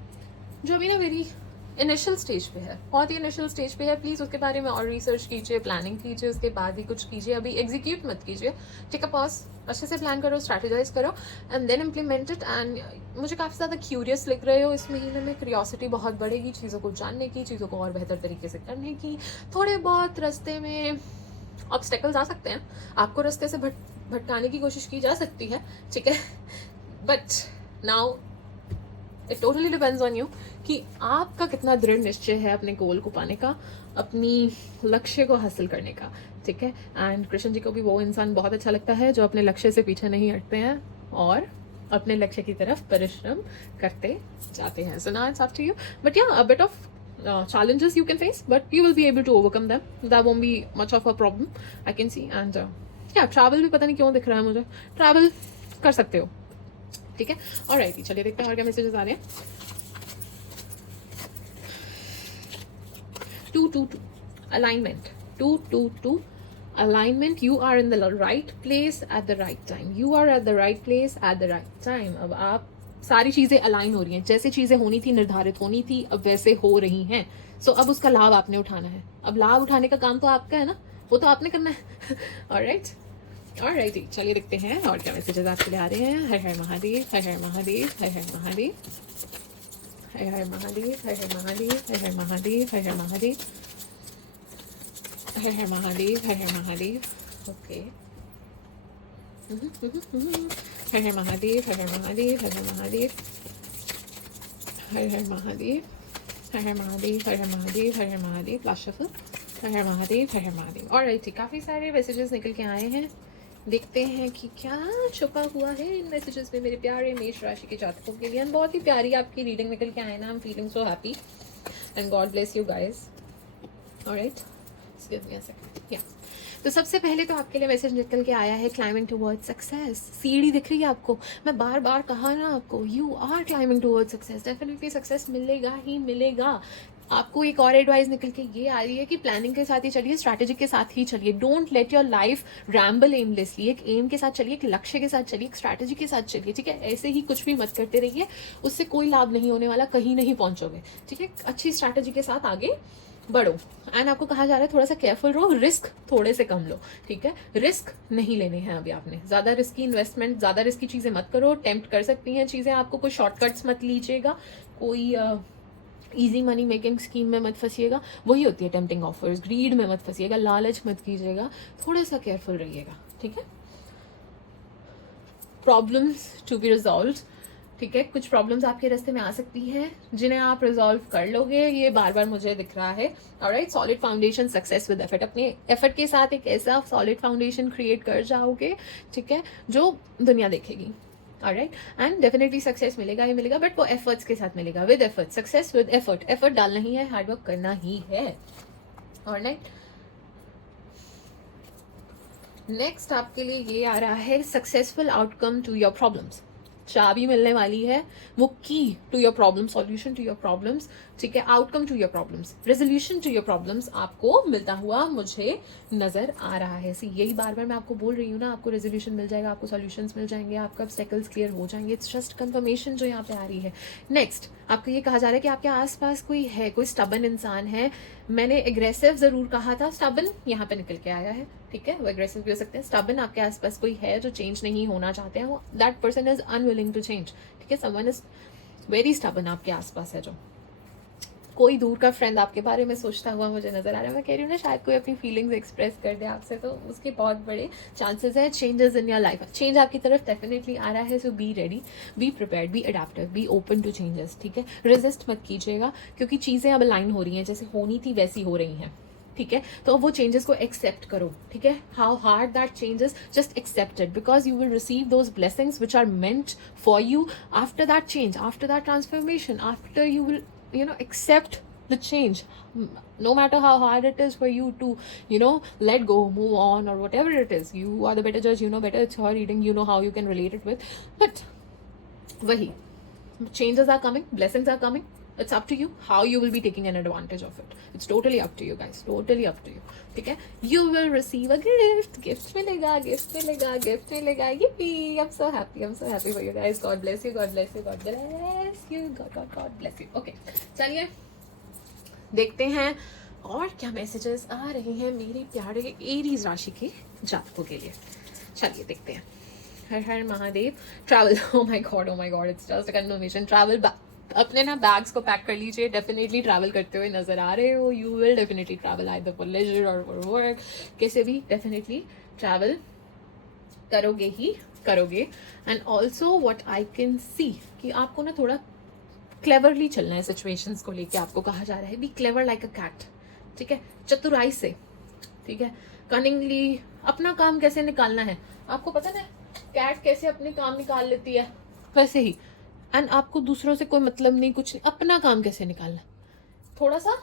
जो अभी ना मेरी इनिशियल स्टेज पे है, बहुत ही इनिशियल स्टेज पे है। प्लीज़ उसके बारे में और रिसर्च कीजिए, प्लानिंग कीजिए, उसके बाद ही कुछ कीजिए, अभी एग्जीक्यूट मत कीजिए। ठीक है, पॉज, अच्छे से प्लान करो, स्ट्रैटेजाइज करो and then implement it. And मुझे काफ़ी ज़्यादा क्यूरियस लग रहे हो इस महीने में, क्यूरियोसिटी बहुत बढ़ेगी चीज़ों को जानने की, चीज़ों को और बेहतर तरीके से करने की। थोड़े बहुत रास्ते में ऑब्स्टेकल्स आ सकते हैं, आपको रास्ते से भटकाने की कोशिश की जा सकती है। ठीक है, but now it totally depends on you कि आपका कितना दृढ़ निश्चय है अपने गोल को पाने का, अपनी लक्ष्य को हासिल करने का। ठीक है, एंड कृष्ण जी को भी वो इंसान बहुत अच्छा लगता है जो अपने लक्ष्य से पीछे नहीं हटते हैं और अपने लक्ष्य की तरफ परिश्रम करते जाते हैं। So now it's up to you, but या a bit of challenges you can face, but you will be able to overcome them. That won't be much of a problem, I can see. And yeah, travel भी पता नहीं क्यों दिख रहा है मुझे, travel कर सकते हो, ठीक है. ऑलराइट, चलिए देखते हैं और क्या मैसेजेस आ रहे हैं. 222 alignment, 222 alignment. You are in the right place at the right time. You are at the right place at the right time. अब आप सारी चीज़ें अलाइन हो रही हैं, जैसे चीज़ें होनी थी, निर्धारित होनी थी, अब वैसे हो रही हैं. सो अब उसका लाभ आपने उठाना है. अब लाभ उठाने का काम तो आपका है ना, वो तो आपने करना है. ऑलराइट, ऑलराइट, चलिए देखते हैं और क्या मैसेजेस आपके लिए आ रहे हैं. Har Har Mahadev, Har Har Mahadev, Har Har Mahadev, Har Har Mahadev, Har Har Mahadev, Har Har Mahadev, Har Har Mahadev, Har Har Mahadev, Har Har Mahadev. Okay, Har Har Mahadev, Har Har Mahadev, Har Har Mahadev, Har Har Mahadev, Har Har Mahadev, Har Har Mahadev, Har Har Mahadev. Last shuffle. Har Har Mahadev, Har Har Mahadev. Alright, काफ़ी सारे मैसेजेस निकल के आए हैं. देखते हैं कि क्या छुपा हुआ है इन मैसेजेस में मेरे प्यारे मेष राशि के जातकों के लिए. बहुत ही प्यारी आपकी रीडिंग निकल के आए ना. I am feeling so happy and God bless you guys. Alright, give me a second. या, तो सबसे पहले तो आपके लिए मैसेज निकल के आया है क्लाइंबिंग टुवर्ड्स सक्सेस. सीढ़ी दिख रही है आपको. मैं बार बार कहा ना आपको, you are climbing towards success. Definitely success मिलेगा ही मिलेगा. आपको एक और एडवाइस निकल के ये आ रही है कि प्लानिंग के साथ ही चलिए, स्ट्रैटेजी के साथ ही चलिए. Don't let your life ramble aimlessly. एक एम के साथ चलिए, एक लक्ष्य के साथ चलिए, एक स्ट्रैटेजी के साथ चलिए, ठीक है. ऐसे ही कुछ भी मत करते रहिए, उससे कोई लाभ नहीं होने वाला, कहीं नहीं पहुंचोगे, ठीक है. अच्छी स्ट्रैटेजी के साथ आगे बढ़ो. एंड आपको कहा जा रहा है थोड़ा सा केयरफुल रहो, रिस्क थोड़े से कम लो, ठीक है. रिस्क नहीं लेने हैं अभी आपने. ज़्यादा रिस्की इन्वेस्टमेंट, ज़्यादा रिस्की चीज़ें मत करो. टेम्प्ट कर सकती हैं चीज़ें आपको. कोई शॉर्टकट्स मत लीजिएगा, कोई ईजी मनी मेकिंग स्कीम में मत फंसिएगा. वही होती है टेम्पटिंग ऑफर्स. ग्रीड में मत फंसिएगा, लालच मत कीजिएगा. थोड़ा सा केयरफुल रहिएगा, ठीक है. प्रॉब्लम्स टू बी रिजॉल्व, ठीक है. कुछ प्रॉब्लम्स आपके रास्ते में आ सकती हैं जिन्हें आप रिजॉल्व कर लोगे, ये बार बार मुझे दिख रहा है. Alright, solid foundation, success with effort. अपने एफर्ट के साथ एक ऐसा सॉलिड फाउंडेशन क्रिएट कर जाओगे, ठीक है, जो दुनिया देखेगी. ऑलराइट, एंड डेफिनेटली सक्सेस मिलेगा ही मिलेगा, बट वो एफर्ट्स के साथ मिलेगा. With effort, success with effort. Effort डालना ही है, हार्डवर्क करना ही है. ऑलराइट, नेक्स्ट आपके लिए ये आ रहा है successful outcome to your problems. चाबी मिलने वाली है, वो key to your problem, solution to your problems, ठीक है. Outcome to your problems, resolution to your problems आपको मिलता हुआ मुझे नजर आ रहा है. सी, यही बार बार मैं आपको बोल रही हूँ ना, आपको रेजोल्यूशन मिल जाएगा, आपको सॉल्यूशंस मिल जाएंगे, आपका ऑब्स्टेकल्स क्लियर हो जाएंगे. इट्स जस्ट कंफर्मेशन जो यहाँ पे आ रही है. नेक्स्ट आपको ये कहा जा रहा है कि आपके आसपास कोई है, कोई स्टबन इंसान है. मैंने एग्रेसिव जरूर कहा था, स्टबन यहाँ पे निकल के आया है, ठीक है. वो एग्रेसिव भी हो सकते हैं. स्टबन आपके आसपास कोई है जो चेंज नहीं होना चाहते हैं. वो that person is unwilling to change, ठीक है. समवन इज वेरी स्टबन आपके आसपास है. जो कोई दूर का फ्रेंड आपके बारे में सोचता हुआ मुझे नजर आ रहा है. मैं कह रही हूँ ना, शायद कोई अपनी फीलिंग्स एक्सप्रेस कर दे आपसे, तो उसके बहुत बड़े चांसेस है. Changes in your life, change आपकी तरफ डेफिनेटली आ रहा है. So be ready, be prepared, be adaptive, be open to changes, ठीक है. रेजिस्ट मत कीजिएगा, क्योंकि चीज़ें अब अलाइन हो रही हैं, जैसे होनी थी वैसी हो रही हैं, ठीक है. तो वो चेंजेस को एक्सेप्ट करो, ठीक है. How hard that changes, just accept it, because you will receive those blessings which are meant for you after that change, after that transformation, after you will accept the change, no matter how hard it is for you to let go, move on, or whatever it is. You are the better judge, you know better. It's your reading, you know how you can relate it with. But wahi, changes are coming, blessings are coming. It's up to you how you will be taking an advantage of it. It's totally up to you guys, totally up to you, ठीक है. You will receive a gift मिलेगा, gift मिलेगा, gift मिलेगा. Yippee, I'm so happy for you guys. God bless you, God bless you, God bless you, God bless you. Okay, चलिए देखते हैं और क्या मैसेजेस आ रहे हैं मेरे प्यारे एरीज राशि के जातकों के लिए. चलिए देखते हैं. Har Har Mahadev. Travel, oh my god, it's just a confirmation. Travel, अपने ना बैग्स को पैक कर लीजिए. डेफिनेटली ट्रैवल करते हुए नजर आ रहे हो. You will definitely travel either for leisure or for work. कैसे भी डेफिनेटली ट्रैवल करोगे ही करोगे. And also what I can see कि आपको ना थोड़ा क्लेवरली चलना है. सिचुएशंस को लेके आपको कहा जा रहा है be clever like a cat, ठीक है. चतुराई से, ठीक है, कनिंगली अपना काम कैसे निकालना है. आपको पता ना कैट कैसे अपने काम निकाल लेती है, वैसे ही. एंड आपको दूसरों से कोई मतलब नहीं, कुछ नहीं, अपना काम कैसे निकालना, थोड़ा सा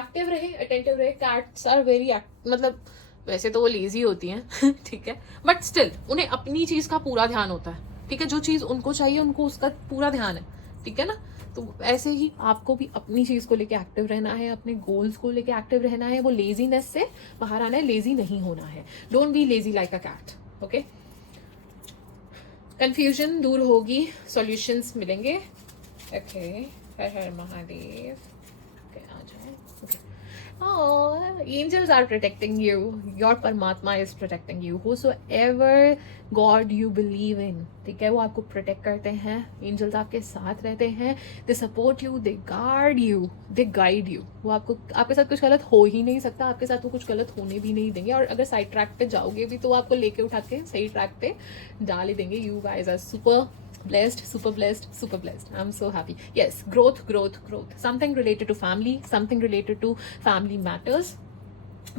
एक्टिव रहे, अटेंटिव रहे. कैट्स आर वेरी मतलब वैसे तो वो लेजी होती हैं ठीक है, बट स्टिल उन्हें अपनी चीज़ का पूरा ध्यान होता है. ठीक है, जो चीज़ उनको चाहिए उनको उसका पूरा ध्यान है. ठीक है ना. तो ऐसे ही आपको भी अपनी चीज़ को लेके एक्टिव रहना है, अपने गोल्स को लेके एक्टिव रहना है. वो लेजीनेस से बाहर आना है, लेजी नहीं होना है. Don't be lazy like a cat. Okay, confusion दूर होगी, सॉल्यूशंस मिलेंगे. ओके, हर हर महादेव. ओके, आ जाए. Okay, oh, angels are protecting you. Your Paramatma is protecting you. Whosoever God you believe in, ठीक है, वो आपको प्रोटेक्ट करते हैं. एंजल्स आपके साथ रहते हैं. They support you, they guard you, they guide you. वो आपको, आपके साथ कुछ गलत हो ही नहीं सकता. आपके साथ वो कुछ गलत होने भी नहीं देंगे. और अगर साइड ट्रैक पे जाओगे भी तो वो आपको लेके उठा के सही ट्रैक पे डाल ही देंगे. You guys are super blessed, super blessed, super blessed. I'm so happy. Yes, growth, growth, growth. Something related to family, something related to family matters.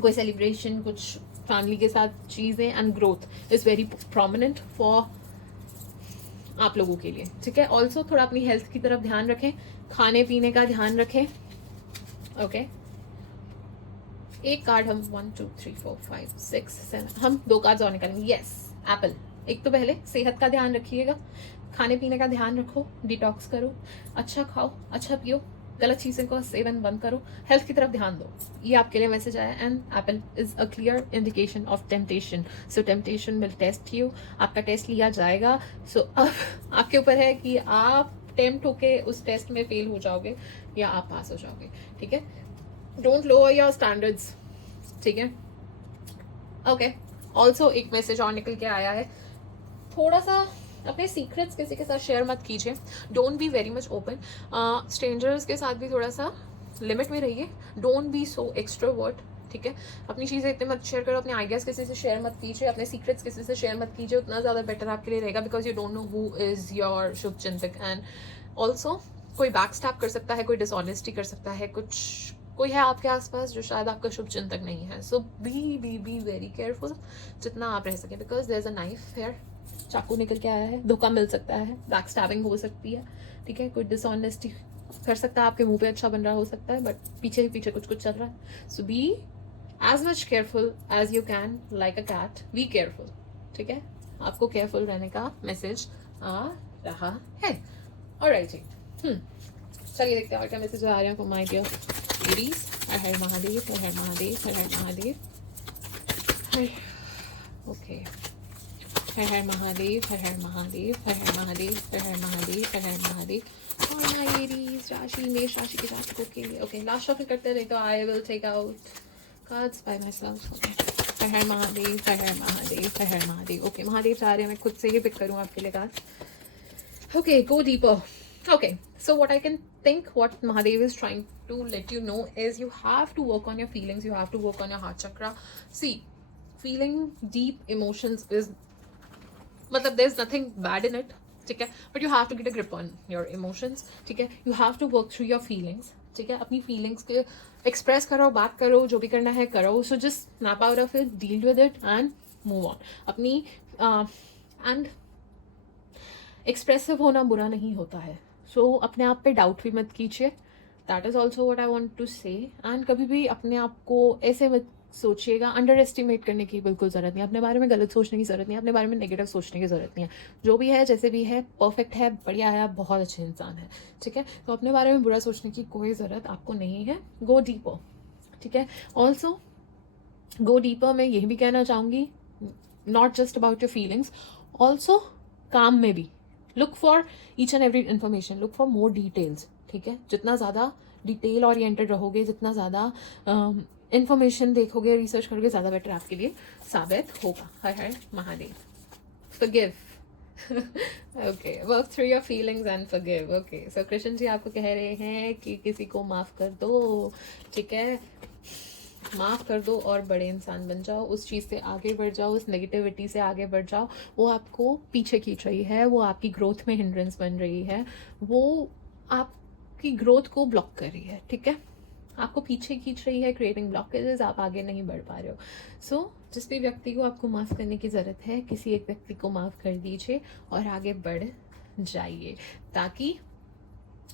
कोई celebration, कुछ family के साथ चीज़ें, and growth is very prominent for आप लोगों के लिए. ठीक है. Also थोड़ा अपनी health की तरफ ध्यान रखें, खाने पीने का ध्यान रखें. Okay. एक कार्ड हम 1 2 3 4 5 6 7 हम 2 कार्ड्स और निकालेंगे. Yes, Apple. एक तो पहले सेहत का ध्यान रखिएगा, खाने पीने का ध्यान रखो, डिटॉक्स करो, अच्छा खाओ, अच्छा पियो, गलत चीज़ों का सेवन बंद करो, हेल्थ की तरफ ध्यान दो. ये आपके लिए मैसेज आया. And apple is a clear indication of temptation. So temptation will test you. आपका टेस्ट लिया जाएगा. सो अब आपके ऊपर है कि आप टेम्प्ट होके उस टेस्ट में फेल हो जाओगे या आप पास हो जाओगे. ठीक है. Don't lower your standards. ठीक है. ओके, ऑल्सो एक मैसेज और निकल के आया है. थोड़ा सा अपने सीक्रेट्स किसी के साथ शेयर मत कीजिए. Don't be very much open. Strangers के साथ भी थोड़ा सा लिमिट में रहिए. Don't be so extrovert. ठीक है. अपनी चीज़ें इतने मत शेयर करो. अपने आइडियाज़ किसी से शेयर मत कीजिए. अपने सीक्रेट्स किसी से शेयर मत कीजिए. उतना ज़्यादा बेटर आपके लिए रहेगा. Because you don't know who is your शुभ चिंतक. एंड ऑल्सो कोई बैक स्टैप कर सकता है, कोई डिसऑनेस्टी कर सकता है, कुछ कोई है आपके आसपास जो शायद आपका शुभ चिंतक नहीं है. सो बी वेरी केयरफुल जितना आप रह सकें. Because there is a knife here. चाकू निकल के आया है. धोखा मिल सकता है, बैक स्टैबिंग हो सकती है. ठीक है. कोई डिसऑनेस्टी कर सकता है. आपके मुंह पे अच्छा बन रहा हो सकता है, बट पीछे ही पीछे कुछ कुछ चल रहा है. So be as much careful as you can. Like a cat, be careful. ठीक है. आपको केयरफुल रहने का मैसेज आ रहा है. ऑलराइट जी. चलिए देखते हैं और क्या मैसेज आ रहे हैं for my dear Aries. Har Har Mahadev, Har Har Mahadev, Har Har Mahadev. Okay. Har Har Mahadev, Har Har Mahadev, Har Har Mahadev, Har Har Mahadev, Har Har Mahadev. और माय एरीज राशि, मेष राशि के जातकों के लिए. ओके, लास्ट शफल करते हैं, नहीं तो I will take out cards by myself. Okay. Har Har Mahadev, Har Har Mahadev, Har Har Mahadev. Okay, Mahadev चाह रहे हैं मैं खुद से ही पिक करूँ आपके लिए cards. Okay, go deeper. Okay, so what I can think what Mahadev is trying to let you know is you have to work on your feelings. You have to work on your heart chakra. See, feeling deep emotions is, matlab there's nothing bad in it. ठीक है. But you have to get a grip on your emotions. ठीक है. You have to work through your feelings. ठीक है. अपनी feelings के express करो, बात करो, जो भी करना है करो. So just snap out of it, deal with it and move on. अपनी and एक्सप्रेसिव होना बुरा नहीं होता है. सो अपने आप पे डाउट भी मत कीजिए. That is also what I want to say. And कभी भी अपने आप को ऐसे मत सोचिएगा, अंडर एस्टिमेट करने की बिल्कुल ज़रूरत नहीं है. अपने बारे में गलत सोचने की ज़रूरत नहीं है. अपने बारे में नेगेटिव सोचने की ज़रूरत नहीं है. जो भी है, जैसे भी है, परफेक्ट है, बढ़िया है, आप बहुत अच्छे इंसान है. ठीक है. तो अपने बारे में बुरा सोचने की कोई ज़रूरत आपको नहीं है. Go deeper. ठीक है. ऑल्सो गो डीपर मैं यही भी कहना चाहूँगी, not just about your feelings, also काम में भी look for each and every information. Look for more details. ठीक है. जितना ज़्यादा डिटेल ओरिएंटेड रहोगे, जितना ज़्यादा इन्फॉर्मेशन देखोगे, रिसर्च करोगे, ज़्यादा बेटर आपके लिए साबित होगा. Har Har Mahadev. Forgive. Okay, work through your feelings and forgive. Okay, so Krishna ji आपको कह रहे हैं कि किसी को माफ़ कर दो. ठीक है. माफ़ कर दो और बड़े इंसान बन जाओ. उस चीज़ से आगे बढ़ जाओ, उस नेगेटिविटी से आगे बढ़ जाओ. वो आपको पीछे खींच रही है, वो आपकी ग्रोथ में हिंड्रेंस बन रही है, वो आपकी ग्रोथ को ब्लॉक कर रही है. ठीक है. आपको पीछे खींच रही है, क्रिएटिंग ब्लॉकेजेस, आप आगे नहीं बढ़ पा रहे हो. सो जिस भी व्यक्ति को आपको माफ़ करने की ज़रूरत है, किसी एक व्यक्ति को माफ़ कर दीजिए और आगे बढ़ जाइए, ताकि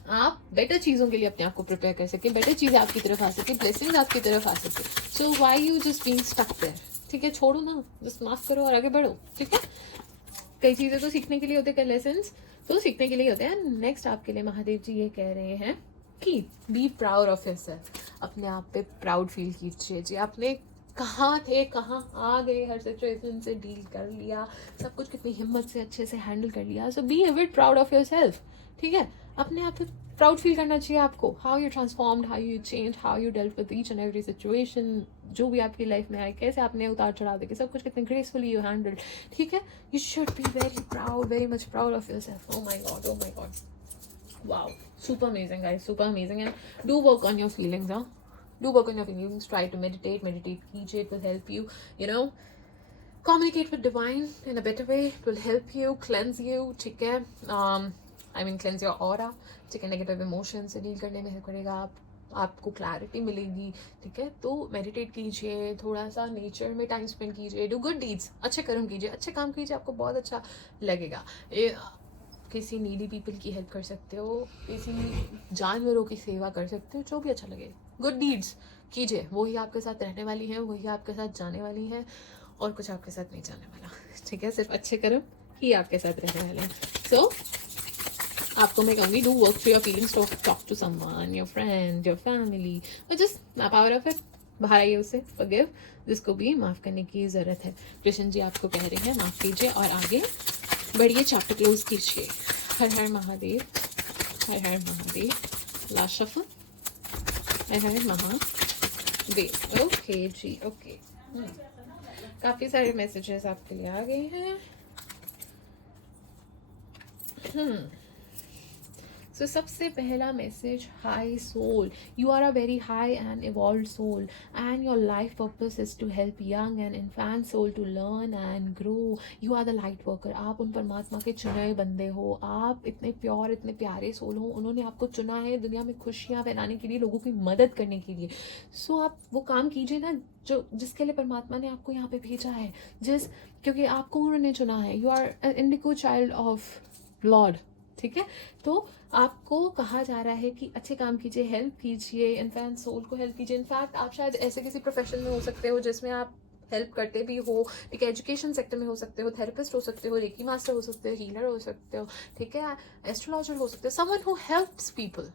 आप बेटर चीज़ों के लिए अपने आप को प्रिपेयर कर सकें, बेटर चीज़ें आपकी तरफ आ सकें, ब्लेसिंग्स आपकी तरफ आ सकें. So why you just being stuck there. ठीक है, छोड़ो ना, जस्ट माफ करो और आगे बढ़ो. ठीक है, कई चीज़ें तो सीखने के लिए होते हैं, कई लेसन्स तो सीखने के लिए होते हैं. नेक्स्ट आपके लिए महादेव जी ये कह रहे हैं कि बी प्राउड ऑफ योरसेल्फ. अपने आप पे प्राउड फील कीजिए जी. आपने कहाँ थे, कहाँ आ गए, हर सिचुएशन से डील कर लिया, सब कुछ कितनी हिम्मत से अच्छे से हैंडल कर लिया. So be a bit proud of yourself. ठीक है, अपने आप पे प्राउड फील करना चाहिए आपको. How you transformed, how you change, how you dealt with each and every situation. जो भी आपकी लाइफ में आए, कैसे आपने उतार चढ़ाव देखे, सब कुछ कितने ग्रेसफुली यू हैंडल्ड. ठीक है, you should be very proud, very much proud of yourself. Oh my god, oh my god, wow, super amazing guys, super amazing. And do work on your feelings, huh? Do work on your feelings. Try to meditate कीजिए. It will help you, you know, communicate with divine in a better way. It will help you cleanse you. ठीक है, I mean cleanse your aura. ठीक है, negative emotion से deal करने में help करेगा. आपको क्लैरिटी मिलेगी. ठीक है, तो मेडिटेट कीजिए, थोड़ा सा नेचर में टाइम स्पेंड कीजिए, डू गुड डीड्स, अच्छे कर्म कीजिए, अच्छे काम कीजिए, आपको बहुत अच्छा लगेगा. किसी नीडी पीपल की हेल्प कर सकते हो, किसी जानवरों की सेवा कर सकते हो, जो भी अच्छा लगे. गुड डीड्स कीजिए, वही आपके साथ रहने वाली हैं, वही आपके साथ जाने वाली हैं, और कुछ आपके साथ नहीं जाने वाला. ठीक है, सिर्फ अच्छे कर्म ही आपके साथ रहने वाले हैं. सो आपको मैं कहूँगी do work through your feelings, talk to someone, your friend, your family, और just snap out of it. बाहर आइए उससे, फॉरगिव, जिसको भी माफ़ करने की ज़रूरत है. कृष्ण जी आपको कह रहे हैं माफ़ कीजिए और आगे बढ़िए, चैप्टर क्लोज कीजिए. हर Har Mahadev, Har Har Mahadev. Last shuffle, Har Har Mahadev. Okay जी, ओके. काफ़ी सारे मैसेजेस आपके लिए आ गए हैं. सो सबसे पहला message, high soul, you are a very high and evolve soul and your life purpose is to help young and infant soul to learn and grow. You are the light worker. आप उन परमात्मा के चुने बंदे हो. आप इतने pure, इतने प्यारे सोल हो. उन्होंने आपको चुना है दुनिया में खुशियाँ फैलाने के लिए, लोगों की मदद करने के लिए. सो आप वो काम कीजिए ना जो जिसके लिए परमात्मा ने आपको यहाँ पे भेजा है. क्योंकि आपको उन्होंने चुना है. You are indigo child of lord. ठीक है, तो आपको कहा जा रहा है कि अच्छे काम कीजिए, हेल्प कीजिए, इनफैक्ट सोल को हेल्प कीजिए. इनफैक्ट आप शायद ऐसे किसी प्रोफेशन में हो सकते हो जिसमें आप हेल्प करते भी हो. ठीक है, एजुकेशन सेक्टर में हो सकते हो, थेरेपिस्ट हो सकते हो, रेकी मास्टर हो सकते हो, हीलर हो सकते हो. ठीक है, एस्ट्रोलॉजर हो सकते हो, समवन हु हेल्प्स पीपल.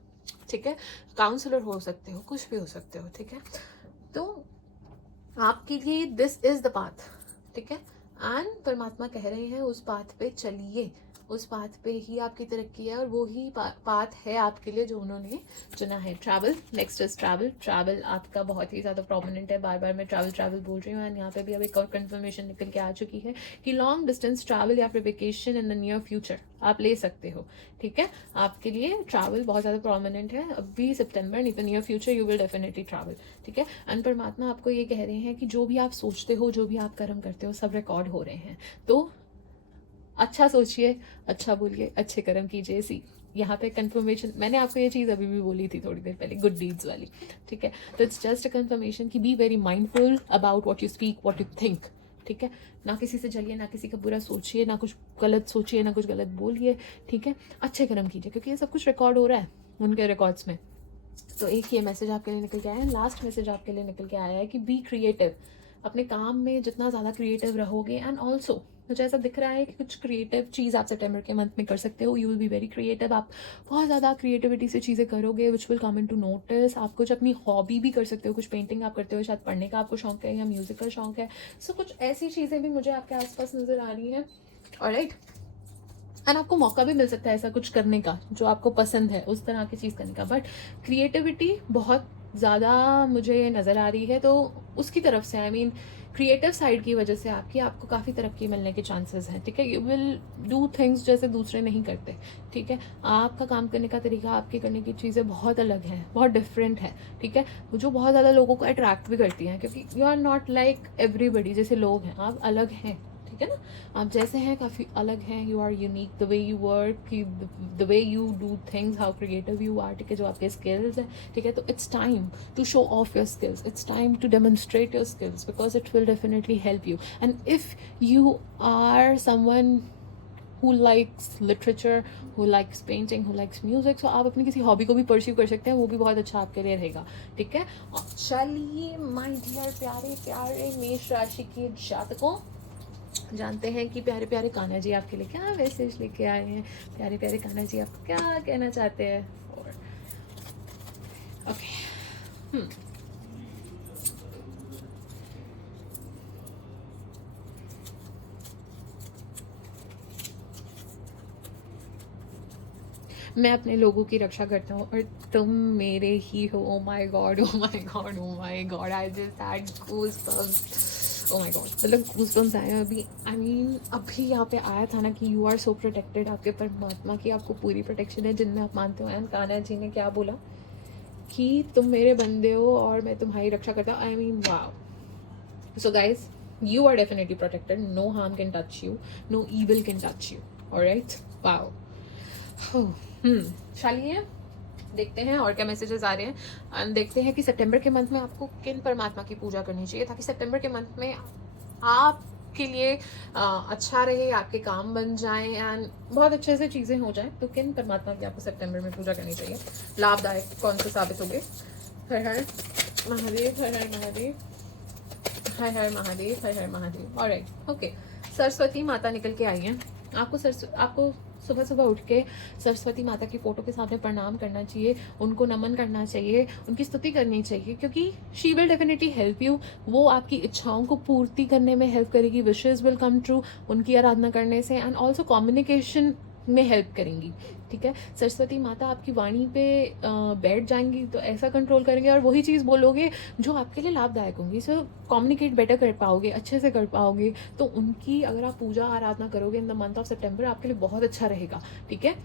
ठीक है, काउंसलर हो सकते हो, कुछ भी हो सकते हो. ठीक है, तो आपके लिए दिस इज द पाथ. ठीक है, एंड परमात्मा कह रहे हैं उस पाथ पे चलिए. उस पाथ पे ही आपकी तरक्की है और वो ही पाथ है आपके लिए जो उन्होंने चुना है. Travel, next is travel. Travel आपका बहुत ही ज़्यादा प्रोमिनेंट है. बार बार मैं ट्रैवल बोल रही हूँ. एंड यहाँ पे भी अब एक और कन्फर्मेशन निकल के आ चुकी है कि लॉन्ग डिस्टेंस ट्रैवल या फिर vacation in the near future आप ले सकते हो. ठीक है, आपके लिए ट्रैवल बहुत ज़्यादा प्रोमिनेंट है. अभी सितंबर नहीं तो near future you will definitely travel. ठीक है, एंड परमात्मा आपको ये कह रहे हैं कि जो भी आप सोचते हो, जो भी आप कर्म करते हो, सब रिकॉर्ड हो रहे हैं. तो अच्छा सोचिए, अच्छा बोलिए, अच्छे कर्म कीजिए. यहाँ पे कंफर्मेशन, मैंने आपको ये चीज़ अभी भी बोली थी थोड़ी देर पहले, गुड डीड्स वाली. ठीक है, तो इट्स जस्ट अ कंफर्मेशन कि be very mindful about what you speak, what you think. ठीक है, ना किसी से जलिए, ना किसी का बुरा सोचिए, ना कुछ गलत सोचिए, ना कुछ गलत बोलिए. ठीक है, अच्छे कर्म कीजिए क्योंकि ये सब कुछ रिकॉर्ड हो रहा है उनके रिकॉर्ड्स में. तो एक ये मैसेज आपके लिए निकल के आया है. लास्ट मैसेज आपके लिए निकल के आया है कि बी क्रिएटिव. अपने काम में जितना ज़्यादा क्रिएटिव रहोगे, एंड ऑल्सो मुझे ऐसा दिख रहा है कि कुछ क्रिएटिव चीज़ आप सितंबर के मंथ में कर सकते हो. You will be very creative. आप बहुत ज़्यादा क्रिएटिविटी से चीज़ें करोगे which will come in to notice. आप कुछ अपनी हॉबी भी कर सकते हो. कुछ पेंटिंग आप करते हो, शायद पढ़ने का आपको शौक है या म्यूज़िक का शौक है. सो कुछ ऐसी चीज़ें भी मुझे आपके आसपास नज़र आ रही हैं. ऑलराइट, एंड आपको मौका भी मिल सकता है ऐसा कुछ करने का जो आपको पसंद है, उस तरह की चीज़ करने का. बट क्रिएटिविटी बहुत ज़्यादा मुझे नज़र आ रही है, तो उसकी तरफ से आई मीन क्रिएटिव साइड की वजह से आपको काफ़ी तरक्की मिलने के चांसेस हैं. ठीक है, यू विल डू थिंग्स जैसे दूसरे नहीं करते. ठीक है, आपका काम करने का तरीका, आपके करने की चीज़ें बहुत अलग हैं, बहुत डिफरेंट है. ठीक है, जो बहुत ज़्यादा लोगों को अट्रैक्ट भी करती हैं क्योंकि you are not like everybody. जैसे लोग हैं, आप अलग हैं. ठीक है ना, आप जैसे हैं काफ़ी अलग हैं. You are unique, the way you work, the way you do things, how creative you are. ठीक है, जो आपके स्किल्स हैं. ठीक है, तो it's time to show off your skills. It's time to demonstrate your skills because it will definitely help you. And if you are someone who likes literature, who likes painting, who likes music, so आप अपनी किसी hobby को भी pursue कर सकते हैं, वो भी बहुत अच्छा आपके लिए रहेगा, ठीक है। चलिए माय डियर प्यारे प्यारे मेष राशि के जातकों, जानते हैं कि प्यारे प्यारे कान्हा जी आपके लिए क्या मैसेज लेके आए हैं। प्यारे प्यारे कान्हा जी आपको क्या कहना चाहते हैं। और ओके, मैं अपने लोगों की रक्षा करता हूँ और तुम मेरे ही हो। ओ my God, O my God, O my God, I just had goosebumps. O my God, मतलब गूज़बम्प्स आए हैं अभी। आई मीन अभी यहाँ पे आया था ना कि यू आर सो प्रोटेक्टेड, आपके परमात्मा की आपको पूरी प्रोटेक्शन है जिनमें आप मानते हो। एंड कान्हा जी ने क्या बोला कि तुम मेरे बंदे हो और मैं तुम्हारी रक्षा करता हूँ। I mean wow. So guys, you are definitely protected. No harm can touch you. No evil can touch you. All right? Wow. चलिए देखते हैं और क्या मैसेजेस आ रहे हैं। एंड देखते हैं कि सितंबर के मंथ में आपको किन परमात्मा की पूजा करनी चाहिए ताकि सितंबर के मंथ में आपके लिए अच्छा रहे, आपके काम बन जाएं एंड बहुत अच्छे से चीज़ें हो जाएं। तो किन परमात्मा की आपको सितंबर में पूजा करनी चाहिए, लाभदायक कौन से साबित होंगे। हर हर महादेव, हर हर महादेव, हर हर महादेव, हर हर महादेव। Alright, okay. सरस्वती माता निकल के आई हैं। आपको सुबह सुबह उठ के सरस्वती माता की फ़ोटो के सामने प्रणाम करना चाहिए, उनको नमन करना चाहिए, उनकी स्तुति करनी चाहिए, क्योंकि she will definitely help you. वो आपकी इच्छाओं को पूर्ति करने में हेल्प करेगी, विशेज़ विल कम ट्रू उनकी आराधना करने से। एंड ऑल्सो कम्युनिकेशन में हेल्प करेंगी, ठीक है। सरस्वती माता आपकी वाणी पे बैठ जाएंगी तो ऐसा कंट्रोल करेंगे और वही चीज़ बोलोगे जो आपके लिए लाभदायक होंगी। सो कम्युनिकेट बेटर कर पाओगे, अच्छे से कर पाओगे। तो उनकी अगर आप पूजा आराधना करोगे इन द मंथ ऑफ सितंबर, आपके लिए बहुत अच्छा रहेगा, ठीक है।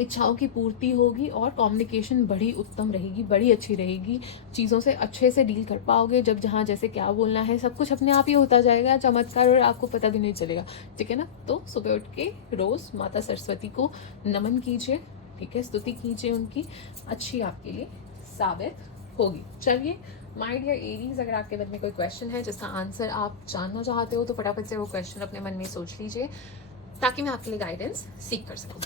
इच्छाओं की पूर्ति होगी और कम्युनिकेशन बड़ी उत्तम रहेगी, बड़ी अच्छी रहेगी। चीज़ों से अच्छे से डील कर पाओगे। जब जहाँ जैसे क्या बोलना है सब कुछ अपने आप ही होता जाएगा, चमत्कार, और आपको पता भी नहीं चलेगा, ठीक है ना। तो सुबह उठ के रोज़ माता सरस्वती को नमन कीजिए, ठीक है, स्तुति कीजिए उनकी, अच्छी आपके लिए साबित होगी। चलिए माय डियर एरीज, अगर आपके मन में कोई क्वेश्चन है जिसका आंसर आप जानना चाहते हो तो फटाफट से वो क्वेश्चन अपने मन में सोच लीजिए ताकि मैं आपके लिए गाइडेंस सीख कर सकूँ।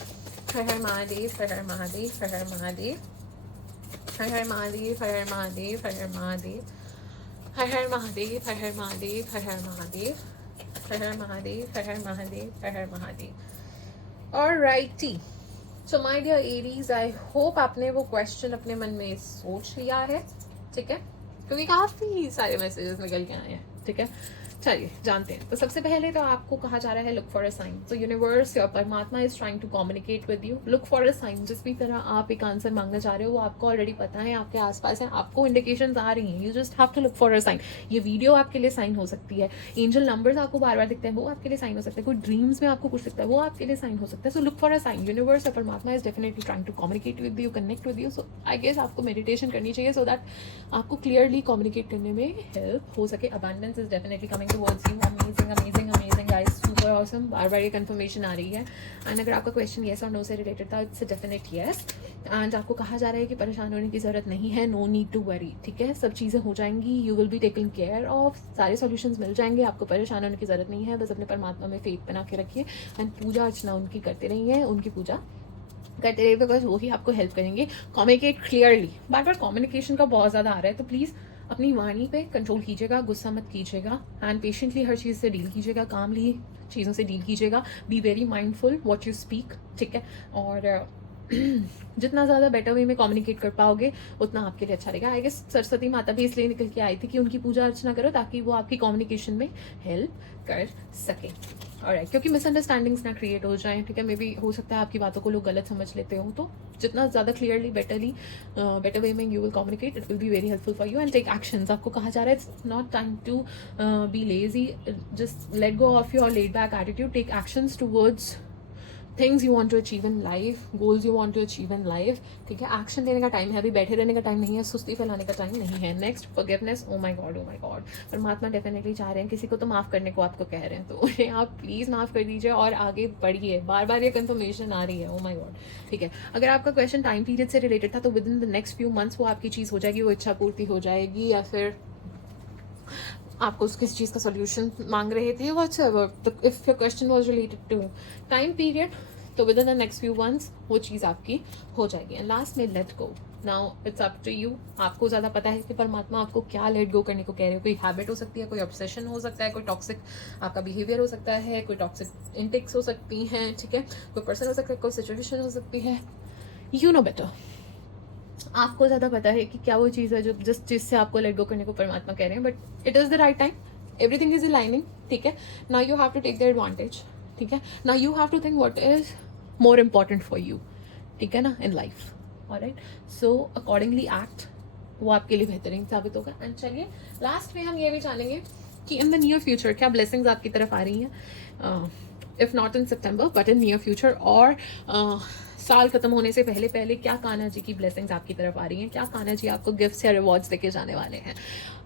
Har Har Mahadev, Har Har Mahadev, Har Har Mahadev, Har Har Mahadev, Har Har Mahadev, Har Har Mahadev, Har Har Mahadev, Har Har Mahadev, Har Har Mahadev, Har Har Mahadev, Har Har Mahadev, Har Har Mahadev. Alrighty, so my dear Aries, I hope आपने वो क्वेश्चन अपने मन में सोच लिया है, ठीक है, क्योंकि काफ़ी सारे मैसेजेस निकल के आए हैं, ठीक है। चलिए जानते हैं। तो सबसे पहले तो आपको कहा जा रहा है लुक फॉर अ साइन। तो यूनिवर्स या परमात्मा is trying to communicate with you. Look for a sign, जिस भी तरह आप एक आंसर मांगना चाह रहे हो वो आपको ऑलरेडी पता है, आपके आसपास है, आपको इंडिकेशंस आ रही हैं। You just have to look for a sign. ये वीडियो आपके लिए साइन हो सकती है, एंजल नंबर्स आपको बार बार दिखते हैं, वो आपके लिए साइन हो सकता है, कोई ड्रीम्स में आपको कुछ दिखता है, वो आपके लिए साइन हो सकता है। So look for a sign. Universe या परमात्मा is definitely trying to communicate with you, connect with you. So I guess आपको मेडिटेशन करनी चाहिए सो दैट आपको क्लियरली कम्युनिकेट करने में हेल्प हो सके। Abundance is definitely coming towards you. Amazing guys, super awesome. बार बार ये कंफर्मेशन आ रही है। एंड अगर आपका क्वेश्चन येस और नो से रिलेटेड था, it's a definite yes. And आपको कहा जा रहा है कि परेशान होने की ज़रूरत नहीं है, नो नीड टू वरी, ठीक है। सब चीज़ें हो जाएंगी, you will be taking care of, सारे सॉल्यूशंस मिल जाएंगे, आपको परेशान होने की ज़रूरत नहीं है। बस अपने परमात्मा में फेथ बना के रखिए एंड पूजा अर्चना उनकी करते रहिए, उनकी पूजा करते रहिए, बिकॉज वही आपको हेल्प करेंगे। कम्युनिकेट क्लियरली, बार बार कम्युनिकेशन का बहुत ज़्यादा आ रहा है, तो प्लीज़ अपनी वाणी पे कंट्रोल कीजिएगा, गुस्सा मत कीजिएगा एंड पेशेंटली हर चीज़ से डील कीजिएगा, कामली चीज़ों से डील कीजिएगा। Be very mindful what you speak, ठीक है। और जितना ज़्यादा बेटर वे में कम्युनिकेट कर पाओगे उतना आपके लिए अच्छा रहेगा। आई गेस सरस्वती माता भी इसलिए निकल के आई थी कि उनकी पूजा अर्चना करो ताकि वो आपकी कम्युनिकेशन में हेल्प कर सके, ऑलराइट, क्योंकि मिसअंडरस्टैंडिंग्स ना क्रिएट हो जाएं, ठीक है। मे बी हो सकता है आपकी बातों को लोग गलत समझ लेते हो, तो जितना ज़्यादा क्लियरली बेटर वे में you will communicate, it will be very helpful for you. And take actions. आपको कहा जा रहा है it's not time to be lazy, just let go of your laid back attitude, take actions towards things you want to achieve in life, goals you want to achieve in life, ठीक है। Action लेने का time है, अभी बैठे रहने का time नहीं है, सुस्ती फैलाने का टाइम नहीं है। Next, forgiveness. O my God, O my God, परमात्मा डेफिनेटली चाह रहे हैं किसी को तो माफ़ करने को आपको कह रहे हैं, तो उन्हें आप प्लीज़ माफ़ कर दीजिए और आगे बढ़िए। बार बार ये कंफर्मेशन आ रही है, ओ माय गॉड, ठीक है। अगर आपका क्वेश्चन टाइम पीरियड से रिलेटेड था तो within the next few months वो आपकी चीज़ हो जाएगी, वो इच्छा पूर्ति हो जाएगी, या फिर आपको किसी चीज़ का सॉल्यूशन मांग रहे थे, whatever, if your question was related to time period, तो within the next few months वो चीज़ आपकी हो जाएगी. एंड लास्ट में let go. Now it's up to you. आपको ज़्यादा पता है कि परमात्मा आपको क्या लेट गो करने को कह रहे हो. कोई हैबिट हो सकती है, कोई ऑब्सेशन हो सकता है, कोई टॉक्सिक आपका बिहेवियर हो सकता है, कोई टॉक्सिक इंटेक्स हो सकती हैं, ठीक है, कोई पर्सन हो सकता है, कोई सिचुएशन हो सकती है. You know better. आपको ज़्यादा पता है कि क्या वो चीज़ है जो जिस चीज़ से आपको लेट गो करने को परमात्मा कह रहे हैं. But it is the right time. Everything is aligning. ठीक है. Now you have to take the advantage. ठीक है. Now you have to think what is more important for you. ठीक है ना, in life. Alright. So accordingly act. वो आपके लिए बेहतरीन साबित होगा. एंड चलिए लास्ट में हम ये भी जानेंगे कि इन द नियर फ्यूचर क्या ब्लेसिंग्स आपकी तरफ आ रही हैं. If not in September but in near future, और साल खत्म होने से पहले पहले क्या कान्हा जी की ब्लेसिंग्स आपकी तरफ आ रही हैं, क्या कान्हा जी आपको गिफ्ट्स या रिवॉर्ड्स देके जाने वाले हैं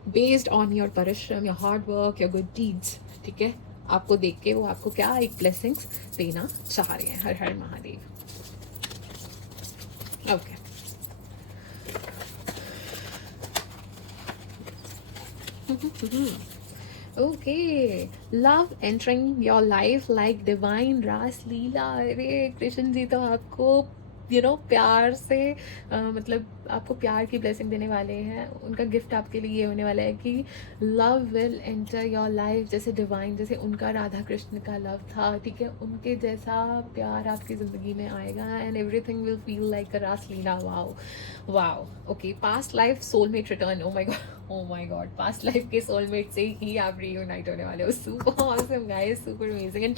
बेस्ड ऑन योर परिश्रम, your hard work, your good deeds. ठीक है. आपको देख के वो आपको क्या एक ब्लेसिंग्स देना चाह रहे हैं. Har Har Mahadev. Okay. Okay, love entering your life like divine रास लीला. अरे कृष्ण जी तो आपको प्यार से मतलब आपको प्यार की ब्लेसिंग देने वाले हैं. उनका गिफ्ट आपके लिए ये होने वाला है कि love will enter your life. जैसे डिवाइन, जैसे उनका राधा कृष्ण का लव था, ठीक है, उनके जैसा प्यार आपकी ज़िंदगी में आएगा. And everything will feel like a Raas Leela. Wow wow. Okay. Past life soulmate return. Oh my god. Past life के सोलमेट से ही आप रीयूनाइट होने वाले हो. Super awesome guys, super amazing. And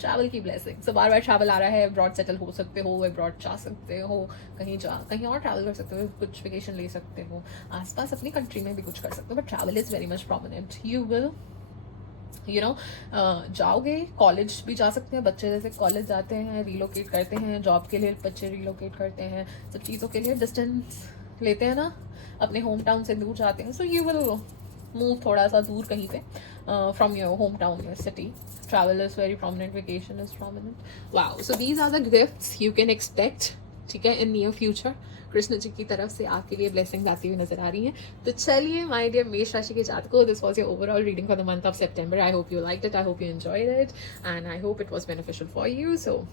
travel की ब्लेसिंग. सो बार बार ट्रैवल आ रहा है. अब्रॉड सेटल हो सकते हो, अब्रॉड जा सकते हो, कहीं और ट्रैवल कर सकते हो, कुछ वेकेशन ले सकते हो, आसपास अपनी कंट्री में भी कुछ कर सकते हो. But travel is very much prominent. You will जाओगे. कॉलेज भी जा सकते हैं बच्चे. जैसे कॉलेज जाते हैं, रिलोकेट करते हैं. जॉब के लिए बच्चे रिलोकेट करते हैं. सब चीज़ों के लिए डिस्टेंस लेते हैं ना, अपने होम टाउन से दूर जाते हैं. सो यू विल मूव थोड़ा सा दूर कहीं पे from your home town, your city. Travel is very prominent, vacation is prominent. Wow. So these are the gifts you can expect, ठीक है, in near future. Krishna ji की तरफ से आपके लिए ब्लेसिंग्स आती हुई नजर आ रही हैं. तो चलिए माय डियर मेष राशि के जातकों, this was your overall reading for the month of September. I hope you liked it, I hope you enjoyed it, and I hope it was beneficial for you. So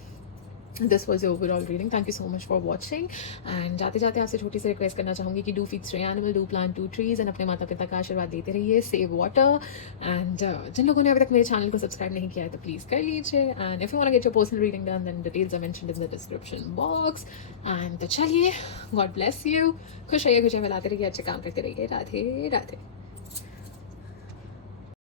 this was your overall reading. Thank you so much for watching. And जाते जाते आपसे छोटी सी request करना चाहूँगी कि do feed 3 animal, do plant 2 trees, and अपने माता पिता का आशीर्वाद देते रहिए. Save water. एंड जिन लोगों ने अभी तक मेरे चैनल को सब्सक्राइब नहीं किया है तो प्लीज़ कर लीजिए. And if you want to get your personal reading done, then details are mentioned in the description box. And तो चलिए, गॉड ब्लेस यू. खुश रहिए, खुशियाँ मिलाते रहिए, अच्छे काम करते रहिए. राधे राधे.